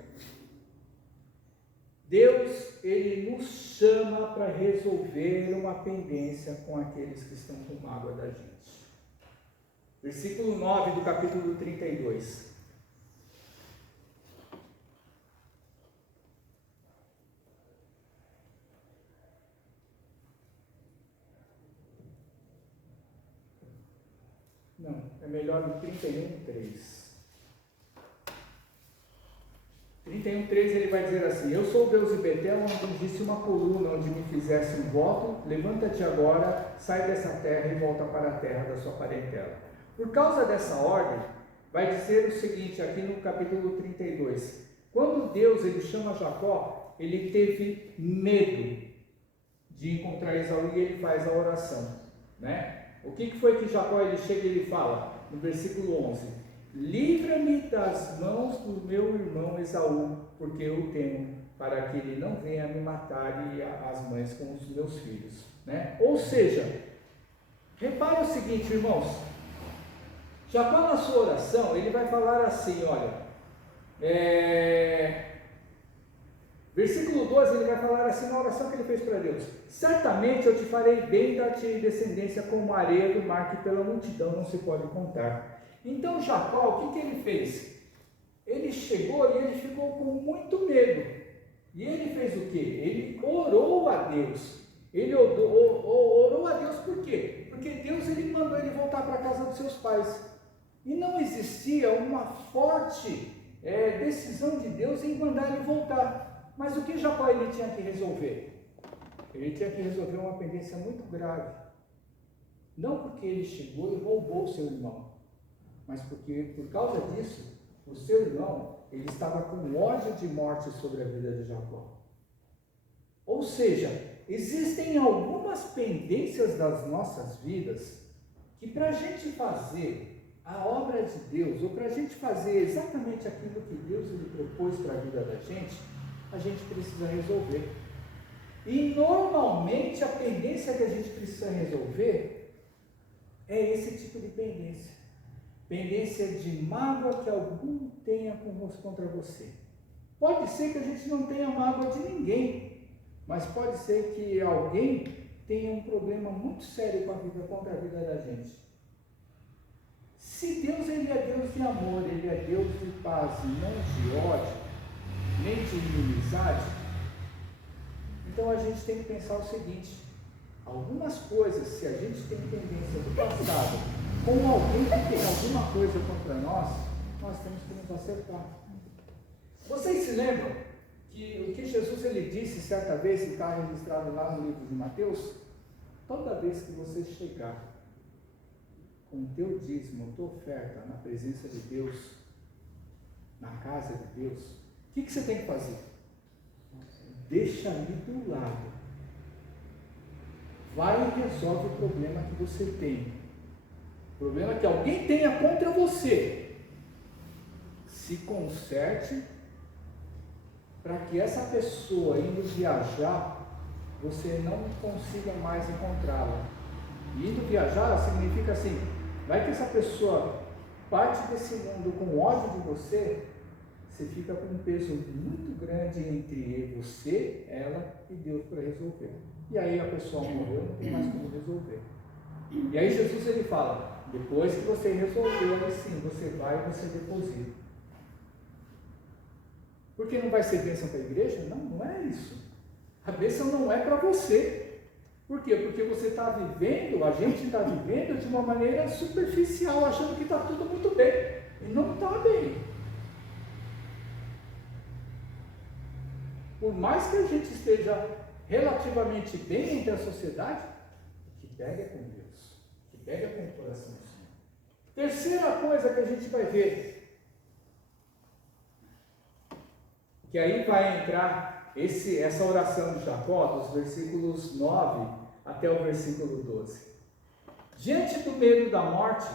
Deus ele nos chama para resolver uma pendência com aqueles que estão com mágoa da gente. Versículo 9 do capítulo 32. Não, é melhor no 31:3. 31:3 ele vai dizer assim: eu sou o Deus de Betel, onde disse uma coluna, onde me fizesse um voto, levanta-te agora, sai dessa terra e volta para a terra da sua parentela. Por causa dessa ordem, vai dizer o seguinte aqui no capítulo 32, quando Deus ele chama Jacó, ele teve medo de encontrar Esaú e ele faz a oração, né? O que foi que Jacó ele chega e ele fala no versículo 11: livra-me das mãos do meu irmão Esaú, porque eu o temo, para que ele não venha me matar e as mães com os meus filhos, né? Ou seja, repara o seguinte, irmãos, Jacó na sua oração, ele vai falar assim, olha, versículo 12, ele vai falar assim na oração que ele fez para Deus: certamente eu te farei bem, dar-te descendência como a areia do mar, que pela multidão não se pode contar. Então Jacó, o que ele fez? Ele chegou e ele ficou com muito medo. E ele fez o quê? Ele orou a Deus. Ele orou a Deus por quê? Porque Deus ele mandou ele voltar para a casa dos seus pais. E não existia uma forte decisão de Deus em mandar ele voltar. Mas o que Jacó ele tinha que resolver? Ele tinha que resolver uma pendência muito grave. Não porque ele chegou e roubou o seu irmão, mas porque, por causa disso, o seu irmão, ele estava com ódio de morte sobre a vida de Jacó. Ou seja, existem algumas pendências das nossas vidas, que para a gente fazer a obra de Deus, ou para a gente fazer exatamente aquilo que Deus ele propôs para a vida da gente, a gente precisa resolver. E normalmente a pendência que a gente precisa resolver é esse tipo de pendência. Pendência de mágoa que algum tenha contra você. Pode ser que a gente não tenha mágoa de ninguém, mas pode ser que alguém tenha um problema muito sério contra a vida da gente. Se Deus ele é Deus de amor, ele é Deus de paz, não de ódio, nem de inimizade, então a gente tem que pensar o seguinte: algumas coisas, se a gente tem tendência do passado com alguém que tem alguma coisa contra nós temos que nos acertar. Vocês se lembram que o que Jesus ele disse certa vez, que está registrado lá no livro de Mateus? Toda vez que você chegar com o teu dízimo, tua oferta na presença de Deus, na casa de Deus, o que você tem que fazer? Deixa ali do lado. Vai e resolve o problema que você tem. O problema que alguém tenha contra você. Se conserte para que essa pessoa indo viajar, você não consiga mais encontrá-la. E indo viajar significa assim, vai que essa pessoa parte desse mundo com ódio de você, você fica com um peso muito grande entre você, ela e Deus para resolver. E aí a pessoa morreu, não tem mais como resolver. E aí Jesus ele fala, depois que você resolveu, aí sim, você vai e você deposita. Porque não vai ser bênção para a igreja? Não, não é isso. A bênção não é para você. Por quê? Porque você está vivendo, a gente está vivendo de uma maneira superficial, achando que está tudo muito bem. E não está bem. Por mais que a gente esteja relativamente bem entre a sociedade, que pega com Deus, que pega com o coração do Senhor. Terceira coisa que a gente vai ver, que aí vai entrar essa oração de Jacó, dos versículos 9 até o versículo 12. Diante do medo da morte,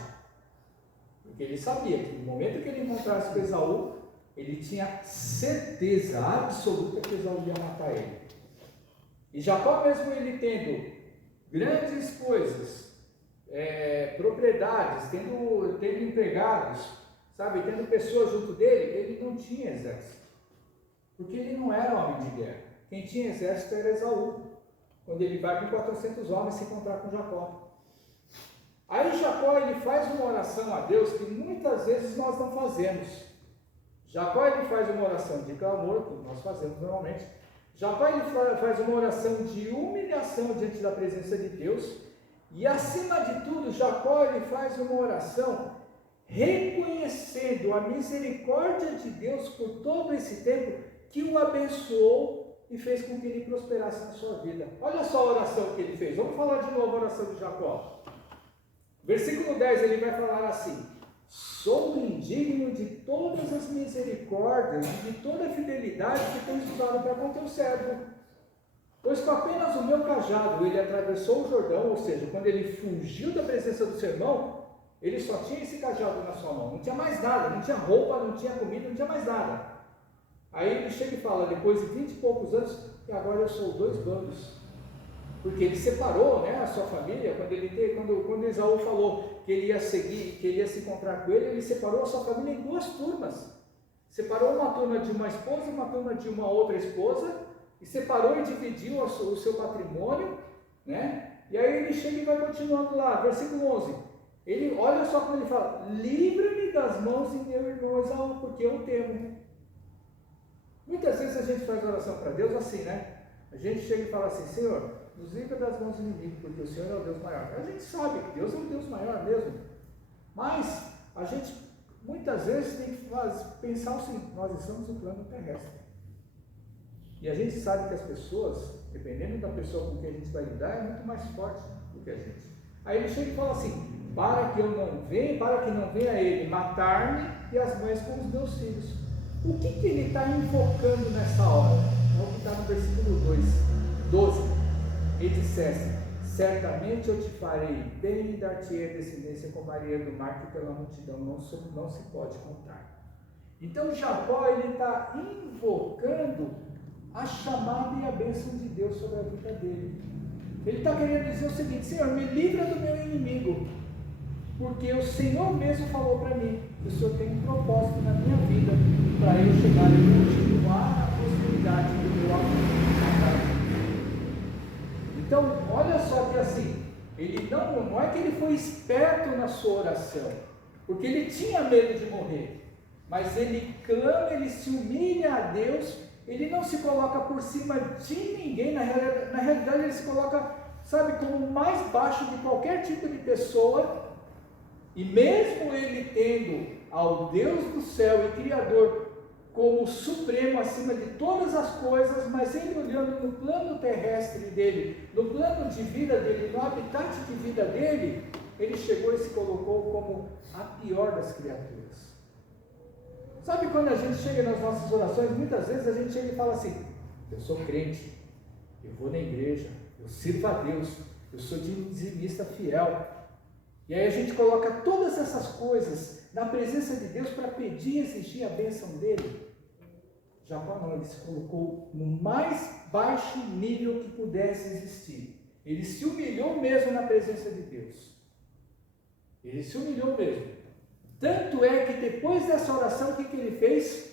porque ele sabia que no momento que ele encontrasse com Esaú, ele tinha certeza absoluta que Esaú ia matar ele. E Jacó, mesmo ele tendo grandes coisas, propriedades, tendo empregados, sabe, tendo pessoas junto dele, ele não tinha exército, porque ele não era homem de guerra. Quem tinha exército era Esaú, quando ele vai com 400 homens se encontrar com Jacó. Aí Jacó ele faz uma oração a Deus que muitas vezes nós não fazemos. Jacó ele faz uma oração de clamor, que nós fazemos normalmente. Jacó ele faz uma oração de humilhação diante da presença de Deus. E acima de tudo, Jacó ele faz uma oração reconhecendo a misericórdia de Deus por todo esse tempo que o abençoou e fez com que ele prosperasse na sua vida. Olha só a oração que ele fez. Vamos falar de novo a oração de Jacó. Versículo 10 ele vai falar assim: sou indigno de todas as misericórdias e de toda a fidelidade que tens usado para com teu servo. Pois com apenas o meu cajado ele atravessou o Jordão, ou seja, quando ele fugiu da presença do seu irmão, ele só tinha esse cajado na sua mão, não tinha mais nada, não tinha roupa, não tinha comida, não tinha mais nada. Aí ele chega e fala, depois de 20 e poucos anos, e agora eu sou 2 bandos. Porque ele separou, né, a sua família, quando Esaú falou que ele ia seguir, que ele ia se encontrar com ele separou a sua família em 2 turmas. Separou uma turma de uma esposa e uma turma de uma outra esposa, e separou e dividiu o seu patrimônio, né? E aí ele chega e vai continuando lá, versículo 11. Ele, olha só como ele fala: livra-me das mãos de meu irmão Esaú, porque eu temo. Muitas vezes a gente faz oração para Deus assim, né? A gente chega e fala assim: Senhor, nos livra das mãos do inimigo, porque o Senhor é o Deus maior. A gente sabe que Deus é o Deus maior mesmo, mas a gente muitas vezes tem que pensar o seguinte: nós estamos no plano terrestre. E a gente sabe que as pessoas, dependendo da pessoa com quem a gente vai lidar, é muito mais forte do que a gente. Aí ele chega e fala assim: para que não venha ele matar-me e as mães com os meus filhos. O que ele está invocando nessa hora? É o que está no versículo 12. Ele dissesse: certamente eu te farei bem e dar-te-ei descendência como a areia do mar, que pela multidão não se pode contar. Então Jacó ele está invocando a chamada e a bênção de Deus sobre a vida dele. Ele está querendo dizer o seguinte: Senhor, me livra do meu inimigo, porque o Senhor mesmo falou para mim que o Senhor tem um propósito na minha vida para eu chegar e continuar a prosperidade do meu amor. Então, olha só que assim, ele não é que ele foi esperto na sua oração, porque ele tinha medo de morrer, mas ele clama, ele se humilha a Deus, ele não se coloca por cima de ninguém, na realidade ele se coloca, sabe, como o mais baixo de qualquer tipo de pessoa, e mesmo ele tendo ao Deus do céu e Criador como supremo acima de todas as coisas, mas ele olhando no plano terrestre dele, no plano de vida dele, no habitat de vida dele, ele chegou e se colocou como a pior das criaturas. Sabe quando a gente chega nas nossas orações, muitas vezes a gente chega e fala assim: eu sou crente, eu vou na igreja, eu sirvo a Deus, eu sou dizimista fiel. E aí a gente coloca todas essas coisas na presença de Deus para pedir e exigir a bênção dele. Jacó não, ele se colocou no mais baixo nível que pudesse existir. Ele se humilhou mesmo na presença de Deus. Ele se humilhou mesmo. Tanto é que depois dessa oração, o que ele fez?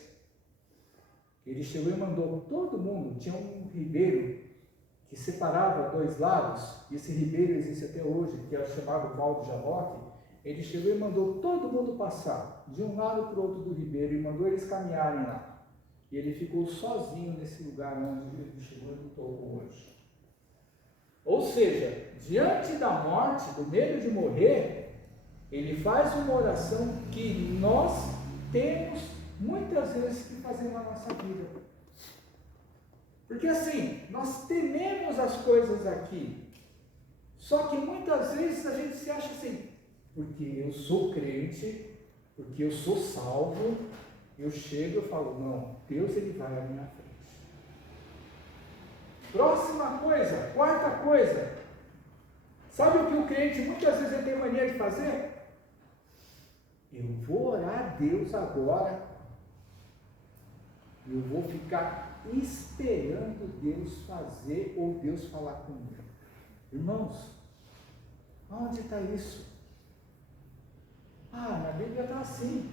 Ele chegou e mandou todo mundo. Tinha um ribeiro que separava 2 lados, e esse ribeiro existe até hoje, que é chamado Val do Jaboque. Ele chegou e mandou todo mundo passar de um lado para o outro do ribeiro, e mandou eles caminharem lá. E ele ficou sozinho nesse lugar onde ele chegou e lutou com o anjo. Ou seja, diante da morte, do medo de morrer, ele faz uma oração que nós temos muitas vezes que fazer na nossa vida. Porque assim, nós tememos as coisas aqui. Só que muitas vezes a gente se acha assim, porque eu sou crente, porque eu sou salvo, eu chego e falo, não, Deus ele vai à minha frente. Próxima coisa, quarta coisa. Sabe o que o crente muitas vezes ele tem mania de fazer? Eu vou orar a Deus agora. Eu vou ficar esperando Deus fazer ou Deus falar comigo. Irmãos, onde está isso? Na Bíblia está assim.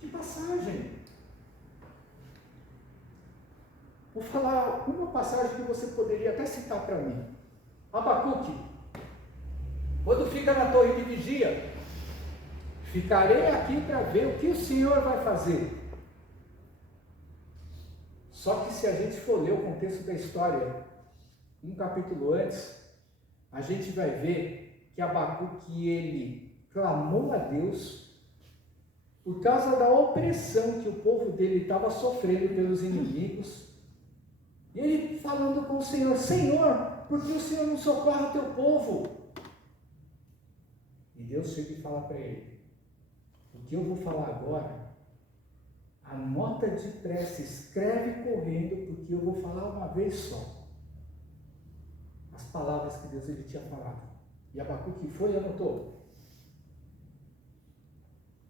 Que passagem? Vou falar uma passagem que você poderia até citar para mim. Abacuque, quando fica na torre de vigia, ficarei aqui para ver o que o Senhor vai fazer. Só que se a gente for ler o contexto da história, um capítulo antes, a gente vai ver que Abacuque ele clamou a Deus por causa da opressão que o povo dele estava sofrendo pelos inimigos. E ele falando com o Senhor, Senhor, por que o Senhor não socorre o teu povo? E Deus chega e fala para ele, o que eu vou falar agora, anota depressa, escreve correndo, porque eu vou falar uma vez só. As palavras que Deus ele tinha falado. E Abacuque foi e anotou.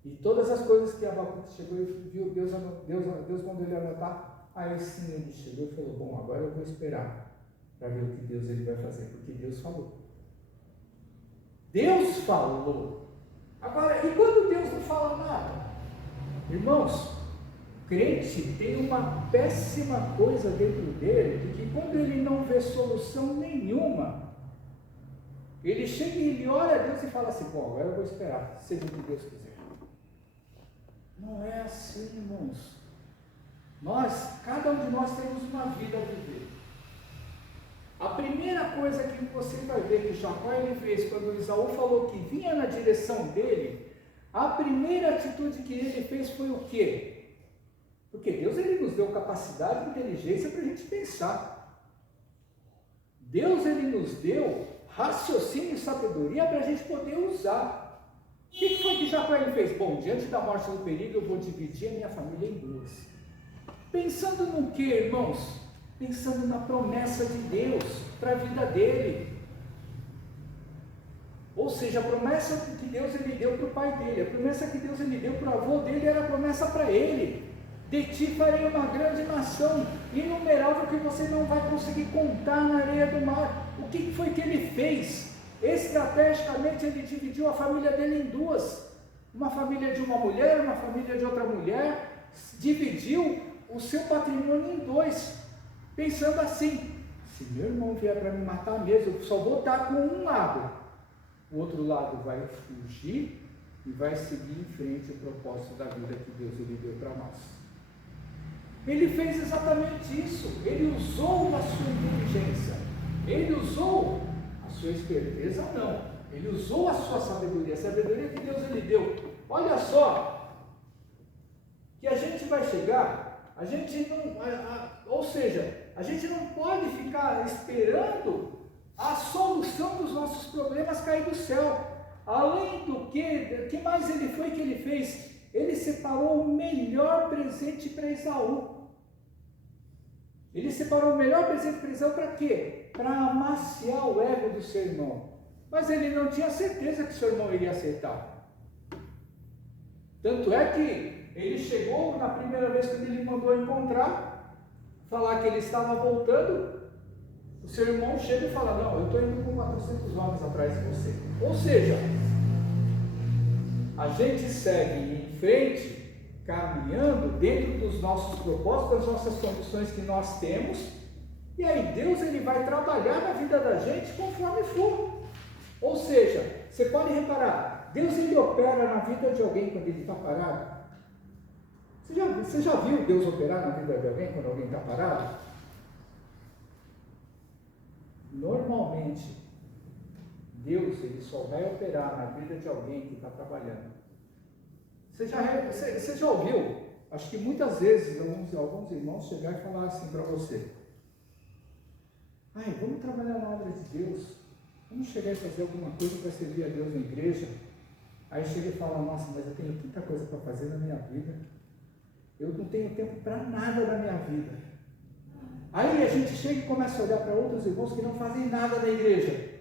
E todas as coisas que Abacuque chegou e viu, Deus mandou ele anotar. Aí sim ele chegou e falou, bom, agora eu vou esperar para ver o que Deus ele vai fazer, porque Deus falou. Deus falou. Agora, e quando Deus não fala nada? Irmãos, crente tem uma péssima coisa dentro dele, de que quando ele não vê solução nenhuma, ele chega e ele ora a Deus e fala assim, bom, agora eu vou esperar, seja o que Deus quiser. Não é assim, irmãos. Cada um de nós temos uma vida a viver. A primeira coisa que você vai ver que Jacó ele fez quando Esaú falou que vinha na direção dele, a primeira atitude que ele fez foi o quê? Porque Deus ele nos deu capacidade e inteligência para a gente pensar. Deus ele nos deu raciocínio e sabedoria para a gente poder usar. O que foi que Jacó ele fez? Bom, diante da morte do perigo eu vou dividir a minha família em duas. Pensando no que, irmãos? Pensando na promessa de Deus para a vida dele. Ou seja, a promessa que Deus ele deu para o pai dele, a promessa que Deus ele deu para o avô dele era a promessa para ele. De ti farei uma grande nação, inumerável, que você não vai conseguir contar na areia do mar. O que foi que ele fez? Estrategicamente ele dividiu a família dele em duas. Uma família de uma mulher, uma família de outra mulher. Dividiu o seu patrimônio em dois, pensando assim, se meu irmão vier para me matar mesmo, eu só vou dar com um lado, o outro lado vai fugir e vai seguir em frente o propósito da vida que Deus ele deu para nós. Ele fez exatamente isso, ele usou a sua inteligência, ele usou a sua esperteza, não, ele usou a sua sabedoria, a sabedoria que Deus ele deu. Olha só, que a gente vai chegar, a gente não, ou seja, a gente não pode ficar esperando a solução dos nossos problemas cair do céu. Além do que mais ele foi que ele fez? Ele separou o melhor presente para Esaú. Ele separou o melhor presente para Esaú para quê? Para amaciar o ego do seu irmão. Mas ele não tinha certeza que seu irmão iria aceitar. Tanto é que ele chegou na primeira vez que ele mandou encontrar, falar que ele estava voltando, o seu irmão chega e fala, não, eu estou indo com 400 homens atrás de você. Ou seja, a gente segue em frente, caminhando dentro dos nossos propósitos, das nossas condições que nós temos, e aí Deus ele vai trabalhar na vida da gente conforme for. Ou seja, você pode reparar, Deus ele opera na vida de alguém quando ele está parado. Você já viu Deus operar na vida de alguém quando alguém está parado? Normalmente, Deus ele só vai operar na vida de alguém que está trabalhando. Você já ouviu? Acho que muitas vezes alguns irmãos chegar e falar assim para você, Ai, vamos trabalhar na obra de Deus. Vamos chegar e fazer alguma coisa para servir a Deus na igreja. Aí chega e fala, nossa, mas eu tenho tanta coisa para fazer na minha vida. Eu não tenho tempo para nada na minha vida. Aí a gente chega e começa a olhar para outros irmãos que não fazem nada na igreja.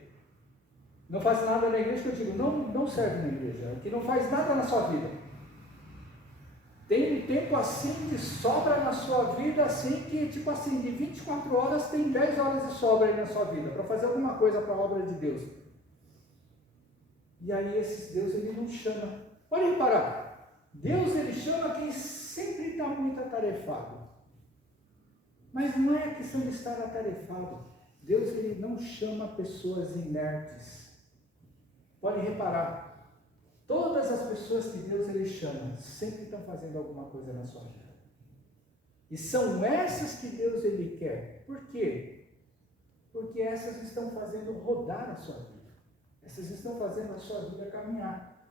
Não faz nada na igreja, que eu digo, não serve na igreja, que não faz nada na sua vida. Tem um tempo assim de sobra na sua vida, assim que, tipo assim, de 24 horas tem 10 horas de sobra aí na sua vida, para fazer alguma coisa para a obra de Deus. E aí esse Deus, ele não chama. Pode reparar, Deus, ele chama quem sempre está muito atarefado. Mas não é a questão de estar atarefado. Deus, ele não chama pessoas inertes. Pode reparar, todas as pessoas que Deus ele chama, sempre estão fazendo alguma coisa na sua vida. E são essas que Deus ele quer. Por quê? Porque essas estão fazendo rodar a sua vida. Essas estão fazendo a sua vida caminhar.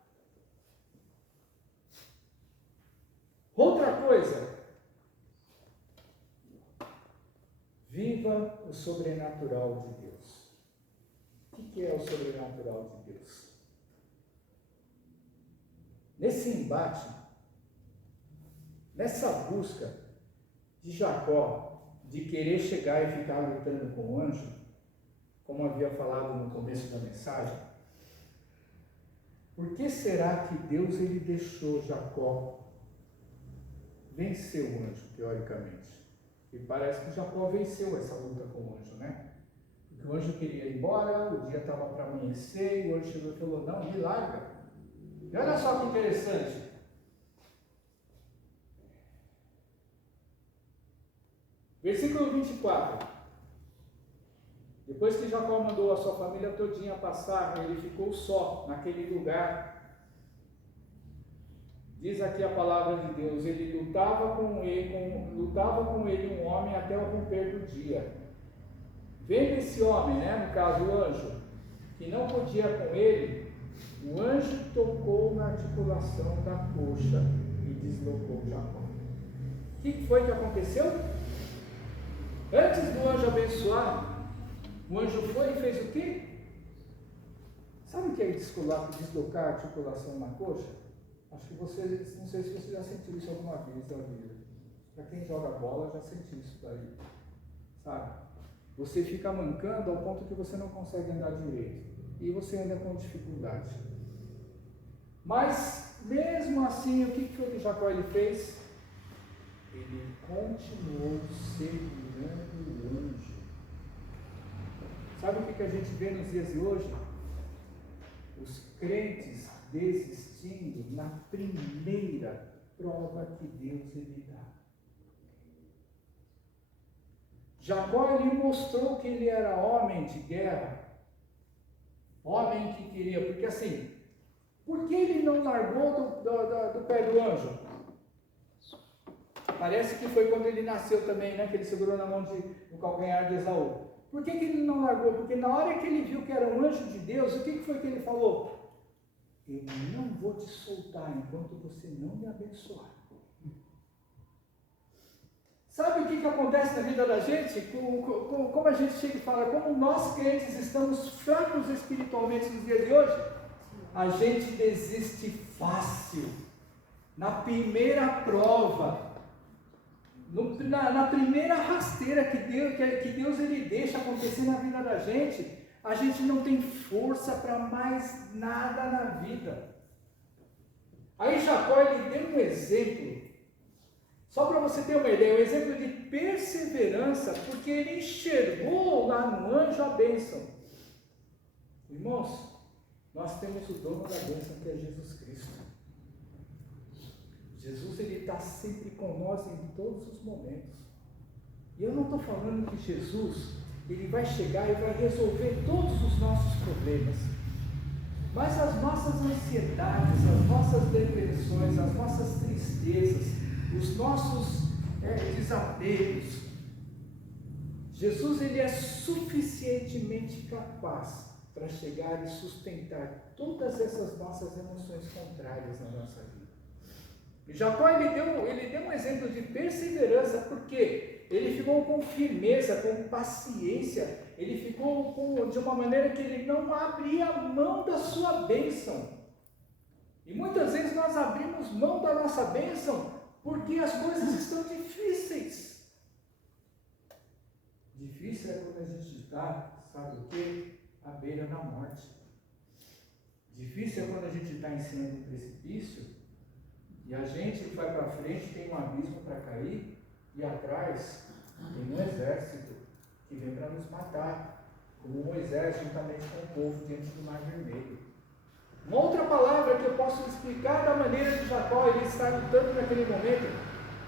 Outra coisa, viva o sobrenatural de Deus. O que é o sobrenatural de Deus? Nesse embate, nessa busca de Jacó, de querer chegar e ficar lutando com o anjo, como havia falado no começo da mensagem, por que será que Deus ele deixou Jacó vencer o anjo, teoricamente? E parece que Jacó venceu essa luta com o anjo, né? Porque o anjo queria ir embora, o dia estava para amanhecer, e o anjo chegou e falou, não, me larga. E olha só que interessante. Versículo 24. Depois que Jacó mandou a sua família todinha passar, ele ficou só naquele lugar. Diz aqui a palavra de Deus, ele lutava com ele um homem até o romper do dia. Vendo esse homem, no caso o anjo, que não podia com ele, o anjo tocou na articulação da coxa e deslocou Jacó. O que foi que aconteceu? Antes do anjo abençoar, o anjo foi e fez o quê? Sabe o que é deslocar a articulação na coxa? Acho que vocês, não sei se você já sentiu isso alguma vez na vida. Para quem joga bola já sentiu isso daí, sabe? Você fica mancando ao ponto que você não consegue andar direito e você anda com dificuldade. Mas mesmo assim, o que foi que Jacó ele fez? Ele continuou segurando o anjo. Sabe o que a gente vê nos dias de hoje? Os crentes desistindo na primeira prova que Deus lhe dá. Jacó ele mostrou que ele era homem de guerra, homem que queria, porque assim, por que ele não largou do pé do anjo? Parece que foi quando ele nasceu também, que ele segurou na mão no calcanhar de Esaú. Por que ele não largou? Porque na hora que ele viu que era um anjo de Deus, o que foi que ele falou? Eu não vou te soltar enquanto você não me abençoar. Sabe o que acontece na vida da gente? Como a gente chega e fala, como nós crentes estamos fracos espiritualmente nos dias de hoje, a gente desiste fácil. Na primeira prova, na primeira rasteira que Deus ele deixa acontecer na vida da gente, a gente não tem força para mais nada na vida. Aí Jacó ele deu um exemplo, só para você ter uma ideia, um exemplo de perseverança, porque ele enxergou lá no anjo a bênção. Irmãos, nós temos o dono da bênção que é Jesus Cristo. Jesus ele está sempre com nós em todos os momentos. E eu não estou falando que Jesus ele vai chegar e vai resolver todos os nossos problemas. Mas as nossas ansiedades, as nossas depressões, as nossas tristezas, os nossos desapegos, Jesus ele é suficientemente capaz para chegar e sustentar todas essas nossas emoções contrárias na nossa vida. E Jacó ele deu um exemplo de perseverança, porque ele ficou com firmeza, com paciência, ele ficou de uma maneira que ele não abria mão da sua bênção. E muitas vezes nós abrimos mão da nossa bênção porque as coisas estão difíceis. Difícil é quando a gente está, sabe o quê? À beira da morte. Difícil é quando a gente está em cima do precipício e a gente que vai para frente tem um abismo para cair e atrás tem um exército que vem para nos matar, como Moisés juntamente com o povo diante do Mar Vermelho. Uma outra palavra que eu posso explicar da maneira de Jacó ele está lutando naquele momento,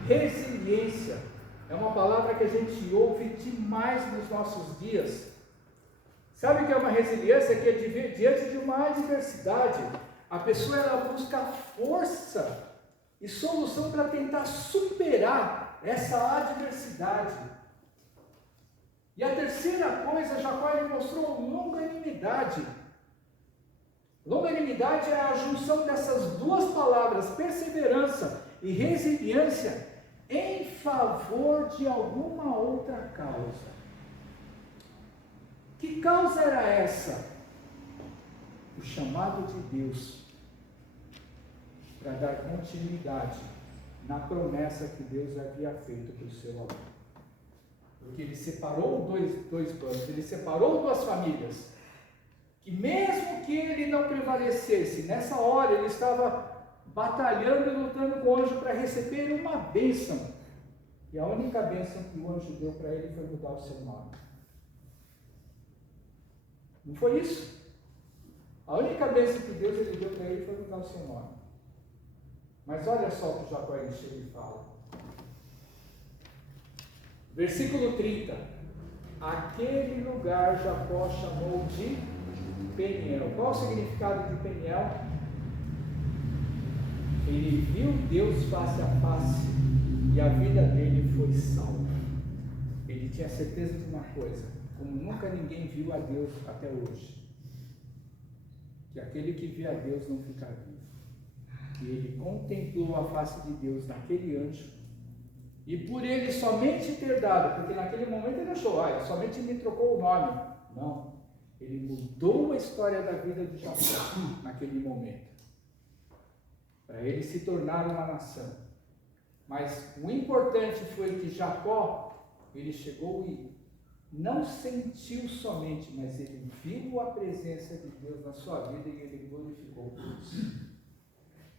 resiliência. É uma palavra que a gente ouve demais nos nossos dias. Sabe o que é uma resiliência? Que é diante de uma adversidade, a pessoa ela busca força e solução para tentar superar essa adversidade. E a terceira coisa, Jacó ele mostrou longanimidade. Longanimidade é a junção dessas duas palavras, perseverança e resiliência, em favor de alguma outra causa. Que causa era essa? O chamado de Deus para dar continuidade na promessa que Deus havia feito para o seu amor. Porque ele separou dois bandos, ele separou duas famílias, que mesmo que ele não prevalecesse, nessa hora ele estava batalhando e lutando com o anjo para receber uma bênção. E a única bênção que o anjo deu para ele foi mudar o seu nome. Não foi isso? A única bênção que Deus ele deu para ele foi mudar o seu nome. Mas olha só o que Jacó ele chega e fala. Versículo 30. Aquele lugar Jacó chamou de Peniel. Qual o significado de Peniel? Ele viu Deus face a face e a vida dele foi salva. Ele tinha certeza de uma coisa, como nunca ninguém viu a Deus até hoje, que aquele que vê a Deus não fica vivo. E ele contemplou a face de Deus naquele anjo, e por ele somente ter dado, porque naquele momento ele achou, somente me trocou o nome. Não, ele mudou a história da vida de Jacó naquele momento, para ele se tornar uma nação. Mas o importante foi que Jacó, ele chegou e não sentiu somente, mas ele viu a presença de Deus na sua vida e ele glorificou Deus.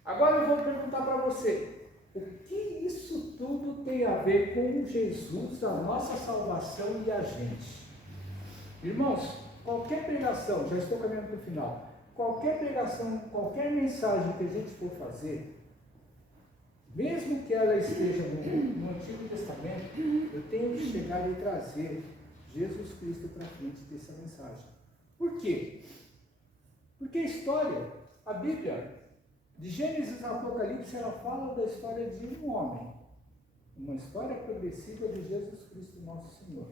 Agora eu vou perguntar para você, o que isso tudo tem a ver com Jesus, a nossa salvação e a gente? Irmãos, qualquer pregação, já estou caminhando para o final, qualquer pregação, qualquer mensagem que a gente for fazer, mesmo que ela esteja no Antigo Testamento, eu tenho que chegar e trazer Jesus Cristo para frente dessa mensagem. Por quê? Porque a história, a Bíblia, de Gênesis a Apocalipse, ela fala da história de um homem, uma história progressiva de Jesus Cristo, nosso Senhor.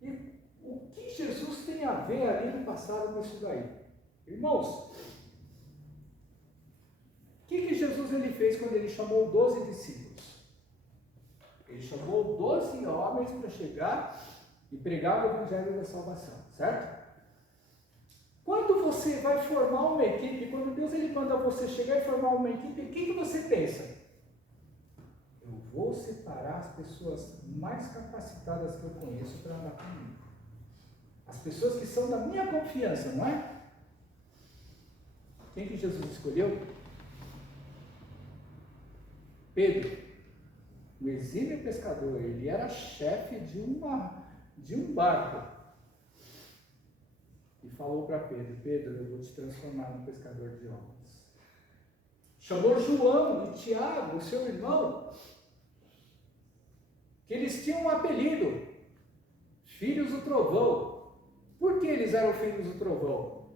E o que Jesus tem a ver ali no passado com isso daí? Irmãos, o que Jesus ele fez quando ele chamou 12 discípulos? Ele chamou 12 homens para chegar e pregar o Evangelho da Salvação, certo? Quando você vai formar uma equipe, quando Deus ele manda você chegar e formar uma equipe, o que você pensa? Eu vou separar as pessoas mais capacitadas que eu conheço para andar comigo. As pessoas que são da minha confiança, não é? Quem que Jesus escolheu? Pedro, um exímio pescador. Ele era chefe de um barco. E falou para Pedro, Pedro, eu vou te transformar num pescador de homens. Chamou João e Tiago, seu irmão, que eles tinham um apelido, filhos do trovão. Por que eles eram filhos do trovão?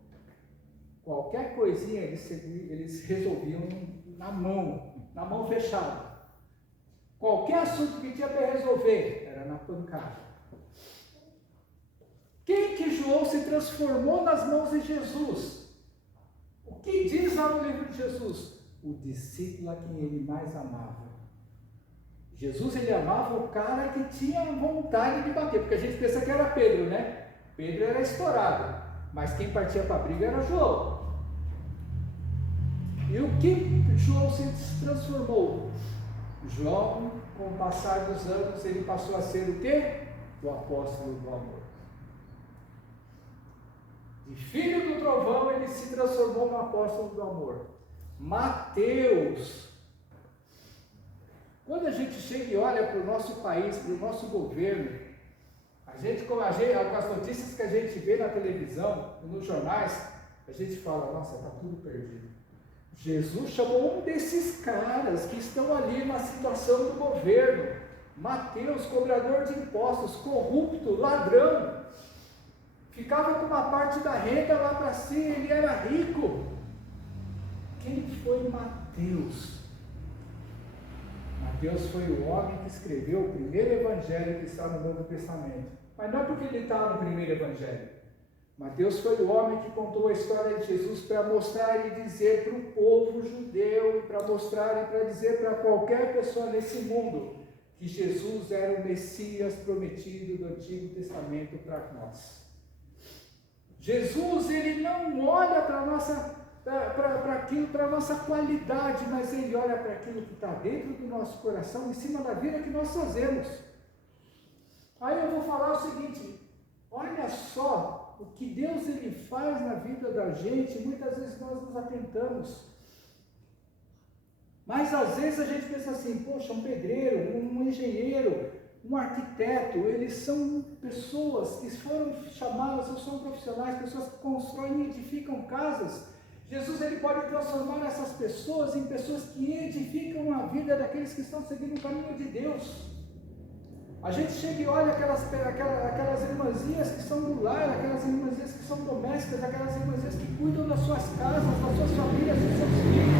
Qualquer coisinha eles resolviam na mão fechada. Qualquer assunto que tinha para resolver era na pancada. Quem que João se transformou nas mãos de Jesus? O que diz lá no livro de Jesus? O discípulo a quem ele mais amava. Jesus, ele amava o cara que tinha vontade de bater, porque a gente pensa que era Pedro, né? Pedro era estourado, mas quem partia para a briga era João. E o que João se transformou? João, com o passar dos anos, ele passou a ser o quê? O apóstolo do amor. De filho do trovão, ele se transformou no apóstolo do amor. Mateus. Quando a gente chega e olha para o nosso país, para o nosso governo, com as notícias que a gente vê na televisão, nos jornais, a gente fala, nossa, está tudo perdido. Jesus chamou um desses caras que estão ali na situação do governo. Mateus, cobrador de impostos, corrupto, ladrão. Ficava com uma parte da renda lá para si, ele era rico. Quem foi Mateus? Mateus foi o homem que escreveu o primeiro evangelho que está no Novo Testamento. Mas não porque ele está no primeiro evangelho. Mateus foi o homem que contou a história de Jesus para mostrar e dizer para o povo judeu, e para mostrar e para dizer para qualquer pessoa nesse mundo, que Jesus era o Messias prometido do Antigo Testamento para nós. Jesus, ele não olha para a nossa qualidade, mas ele olha para aquilo que está dentro do nosso coração, em cima da vida que nós fazemos. Aí eu vou falar o seguinte, olha só o que Deus ele faz na vida da gente, muitas vezes nós nos atentamos. Mas às vezes a gente pensa assim, poxa, um pedreiro, um engenheiro, um arquiteto, eles são pessoas que foram chamadas, ou são profissionais, pessoas que constroem e edificam casas. Jesus ele pode transformar essas pessoas em pessoas que edificam a vida daqueles que estão seguindo o caminho de Deus. A gente chega e olha aquelas irmãzinhas que são do lar, aquelas irmãzinhas que são domésticas, aquelas irmãzinhas que cuidam das suas casas, das suas famílias, dos seus filhos.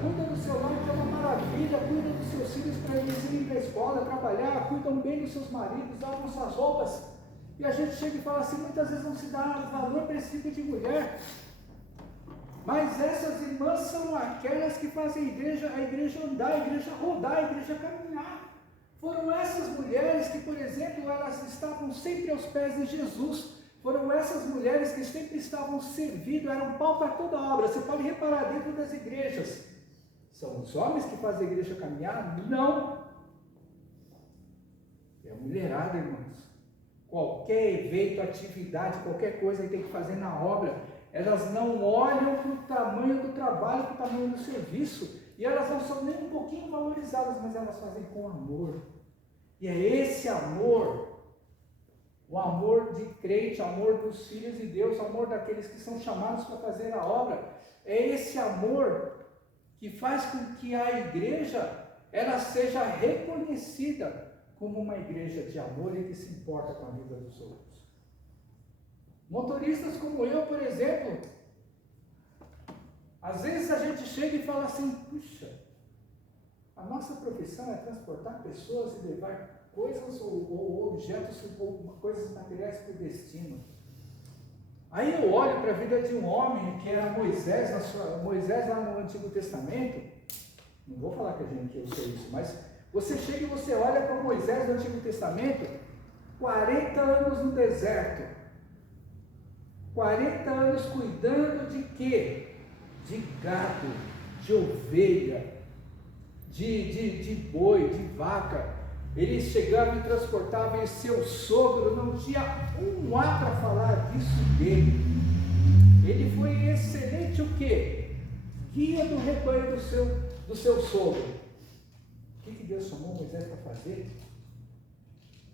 Cuida do seu lar, que é uma maravilha, cuida dos seus filhos para eles irem para a escola, trabalhar, cuidam bem dos seus maridos, lavam suas roupas. E a gente chega e fala assim, muitas vezes não se dá valor para esse tipo de mulher. Mas essas irmãs são aquelas que fazem a igreja andar, a igreja rodar, a igreja caminhar. Foram essas mulheres que, por exemplo, elas estavam sempre aos pés de Jesus. Foram essas mulheres que sempre estavam servindo, eram pau para toda obra. Você pode reparar dentro das igrejas. São os homens que fazem a igreja caminhar? Não. É a mulherada, irmãos. Qualquer evento, atividade, qualquer coisa que tem que fazer na obra, elas não olham para o tamanho do trabalho, para o tamanho do serviço. E elas não são nem um pouquinho valorizadas, mas elas fazem com amor. E é esse amor, o amor de crente, o amor dos filhos de Deus, o amor daqueles que são chamados para fazer a obra. É esse amor que faz com que a igreja, ela seja reconhecida como uma igreja de amor e que se importa com a vida dos outros. Motoristas como eu, por exemplo, às vezes a gente chega e fala assim, puxa, a nossa profissão é transportar pessoas e levar coisas ou objetos ou coisas materiais para o destino. Aí eu olho para a vida de um homem que era Moisés lá no Antigo Testamento, não vou falar que eu sei isso, mas você chega e você olha para Moisés no Antigo Testamento, 40 anos no deserto, 40 anos cuidando de quê? De gado, de ovelha, de boi, de vaca. Ele chegava e transportava, e seu sogro não tinha um A para falar disso dele. Ele foi excelente o quê? Guia do rebanho do seu sogro. O que Deus chamou Moisés para fazer?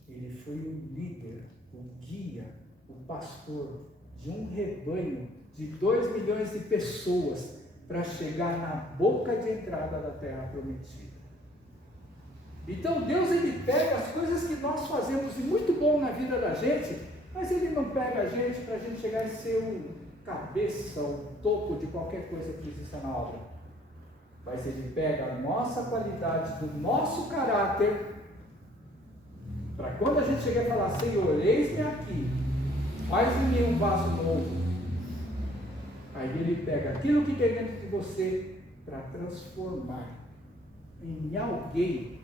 Ele foi o líder, o guia, o pastor de um rebanho de 2 milhões de pessoas para chegar na boca de entrada da terra prometida. Então Deus ele pega as coisas que nós fazemos de muito bom na vida da gente, mas ele não pega a gente para a gente chegar e ser o cabeça, o topo de qualquer coisa que exista na obra. Mas ele pega a nossa qualidade, do nosso caráter, para quando a gente chegar e falar, Senhor, eis-me aqui, faz em mim um vaso novo. Aí ele pega aquilo que tem dentro de você para transformar. em alguém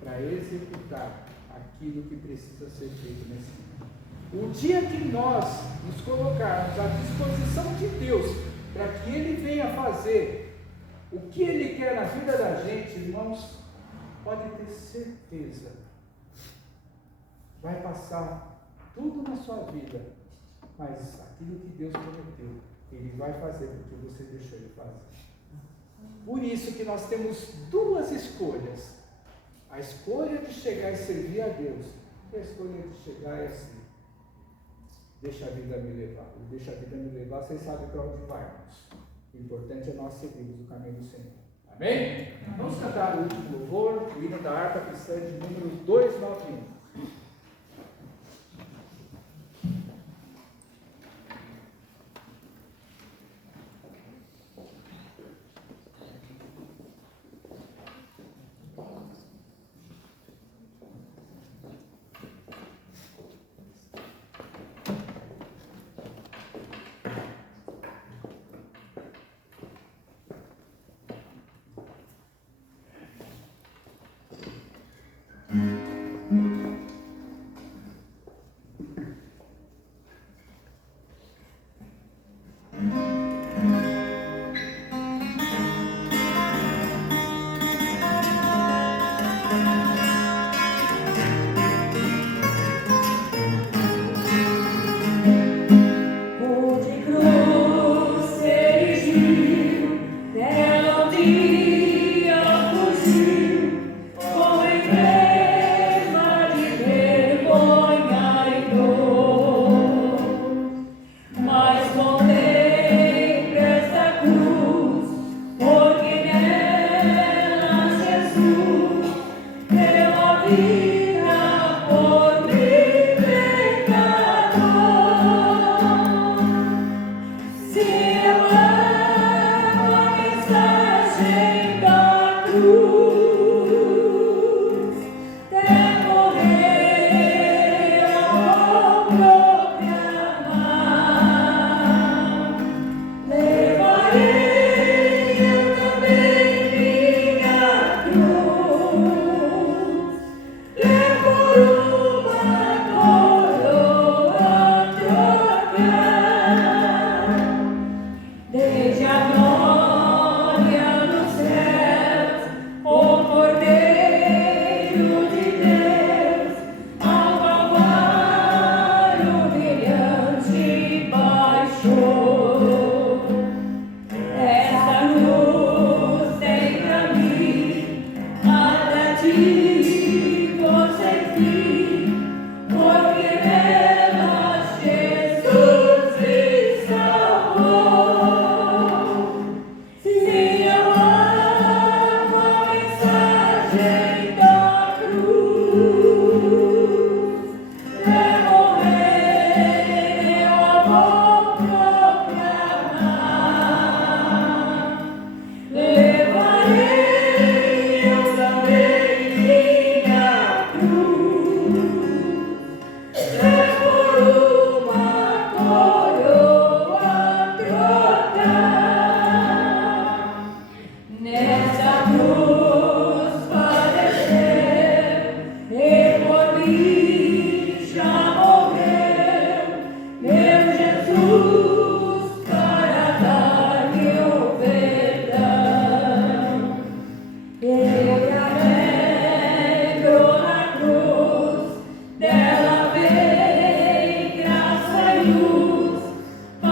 para executar aquilo que precisa ser feito nesse mundo. O dia que nós nos colocarmos à disposição de Deus para que Ele venha fazer o que Ele quer na vida da gente, irmãos, pode ter certeza, vai passar tudo na sua vida, mas aquilo que Deus prometeu, Ele vai fazer porque você deixou Ele fazer. Por isso que nós temos duas escolhas: a escolha de chegar e servir a Deus, e a escolha de chegar e assim, deixa a vida me levar. E deixa a vida me levar, vocês sabem para onde vai, irmãos. O importante é nós seguirmos o caminho do Senhor. Amém? Vamos cantar o último louvor, o hino da harpa cristã de número 291.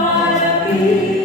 Para mim.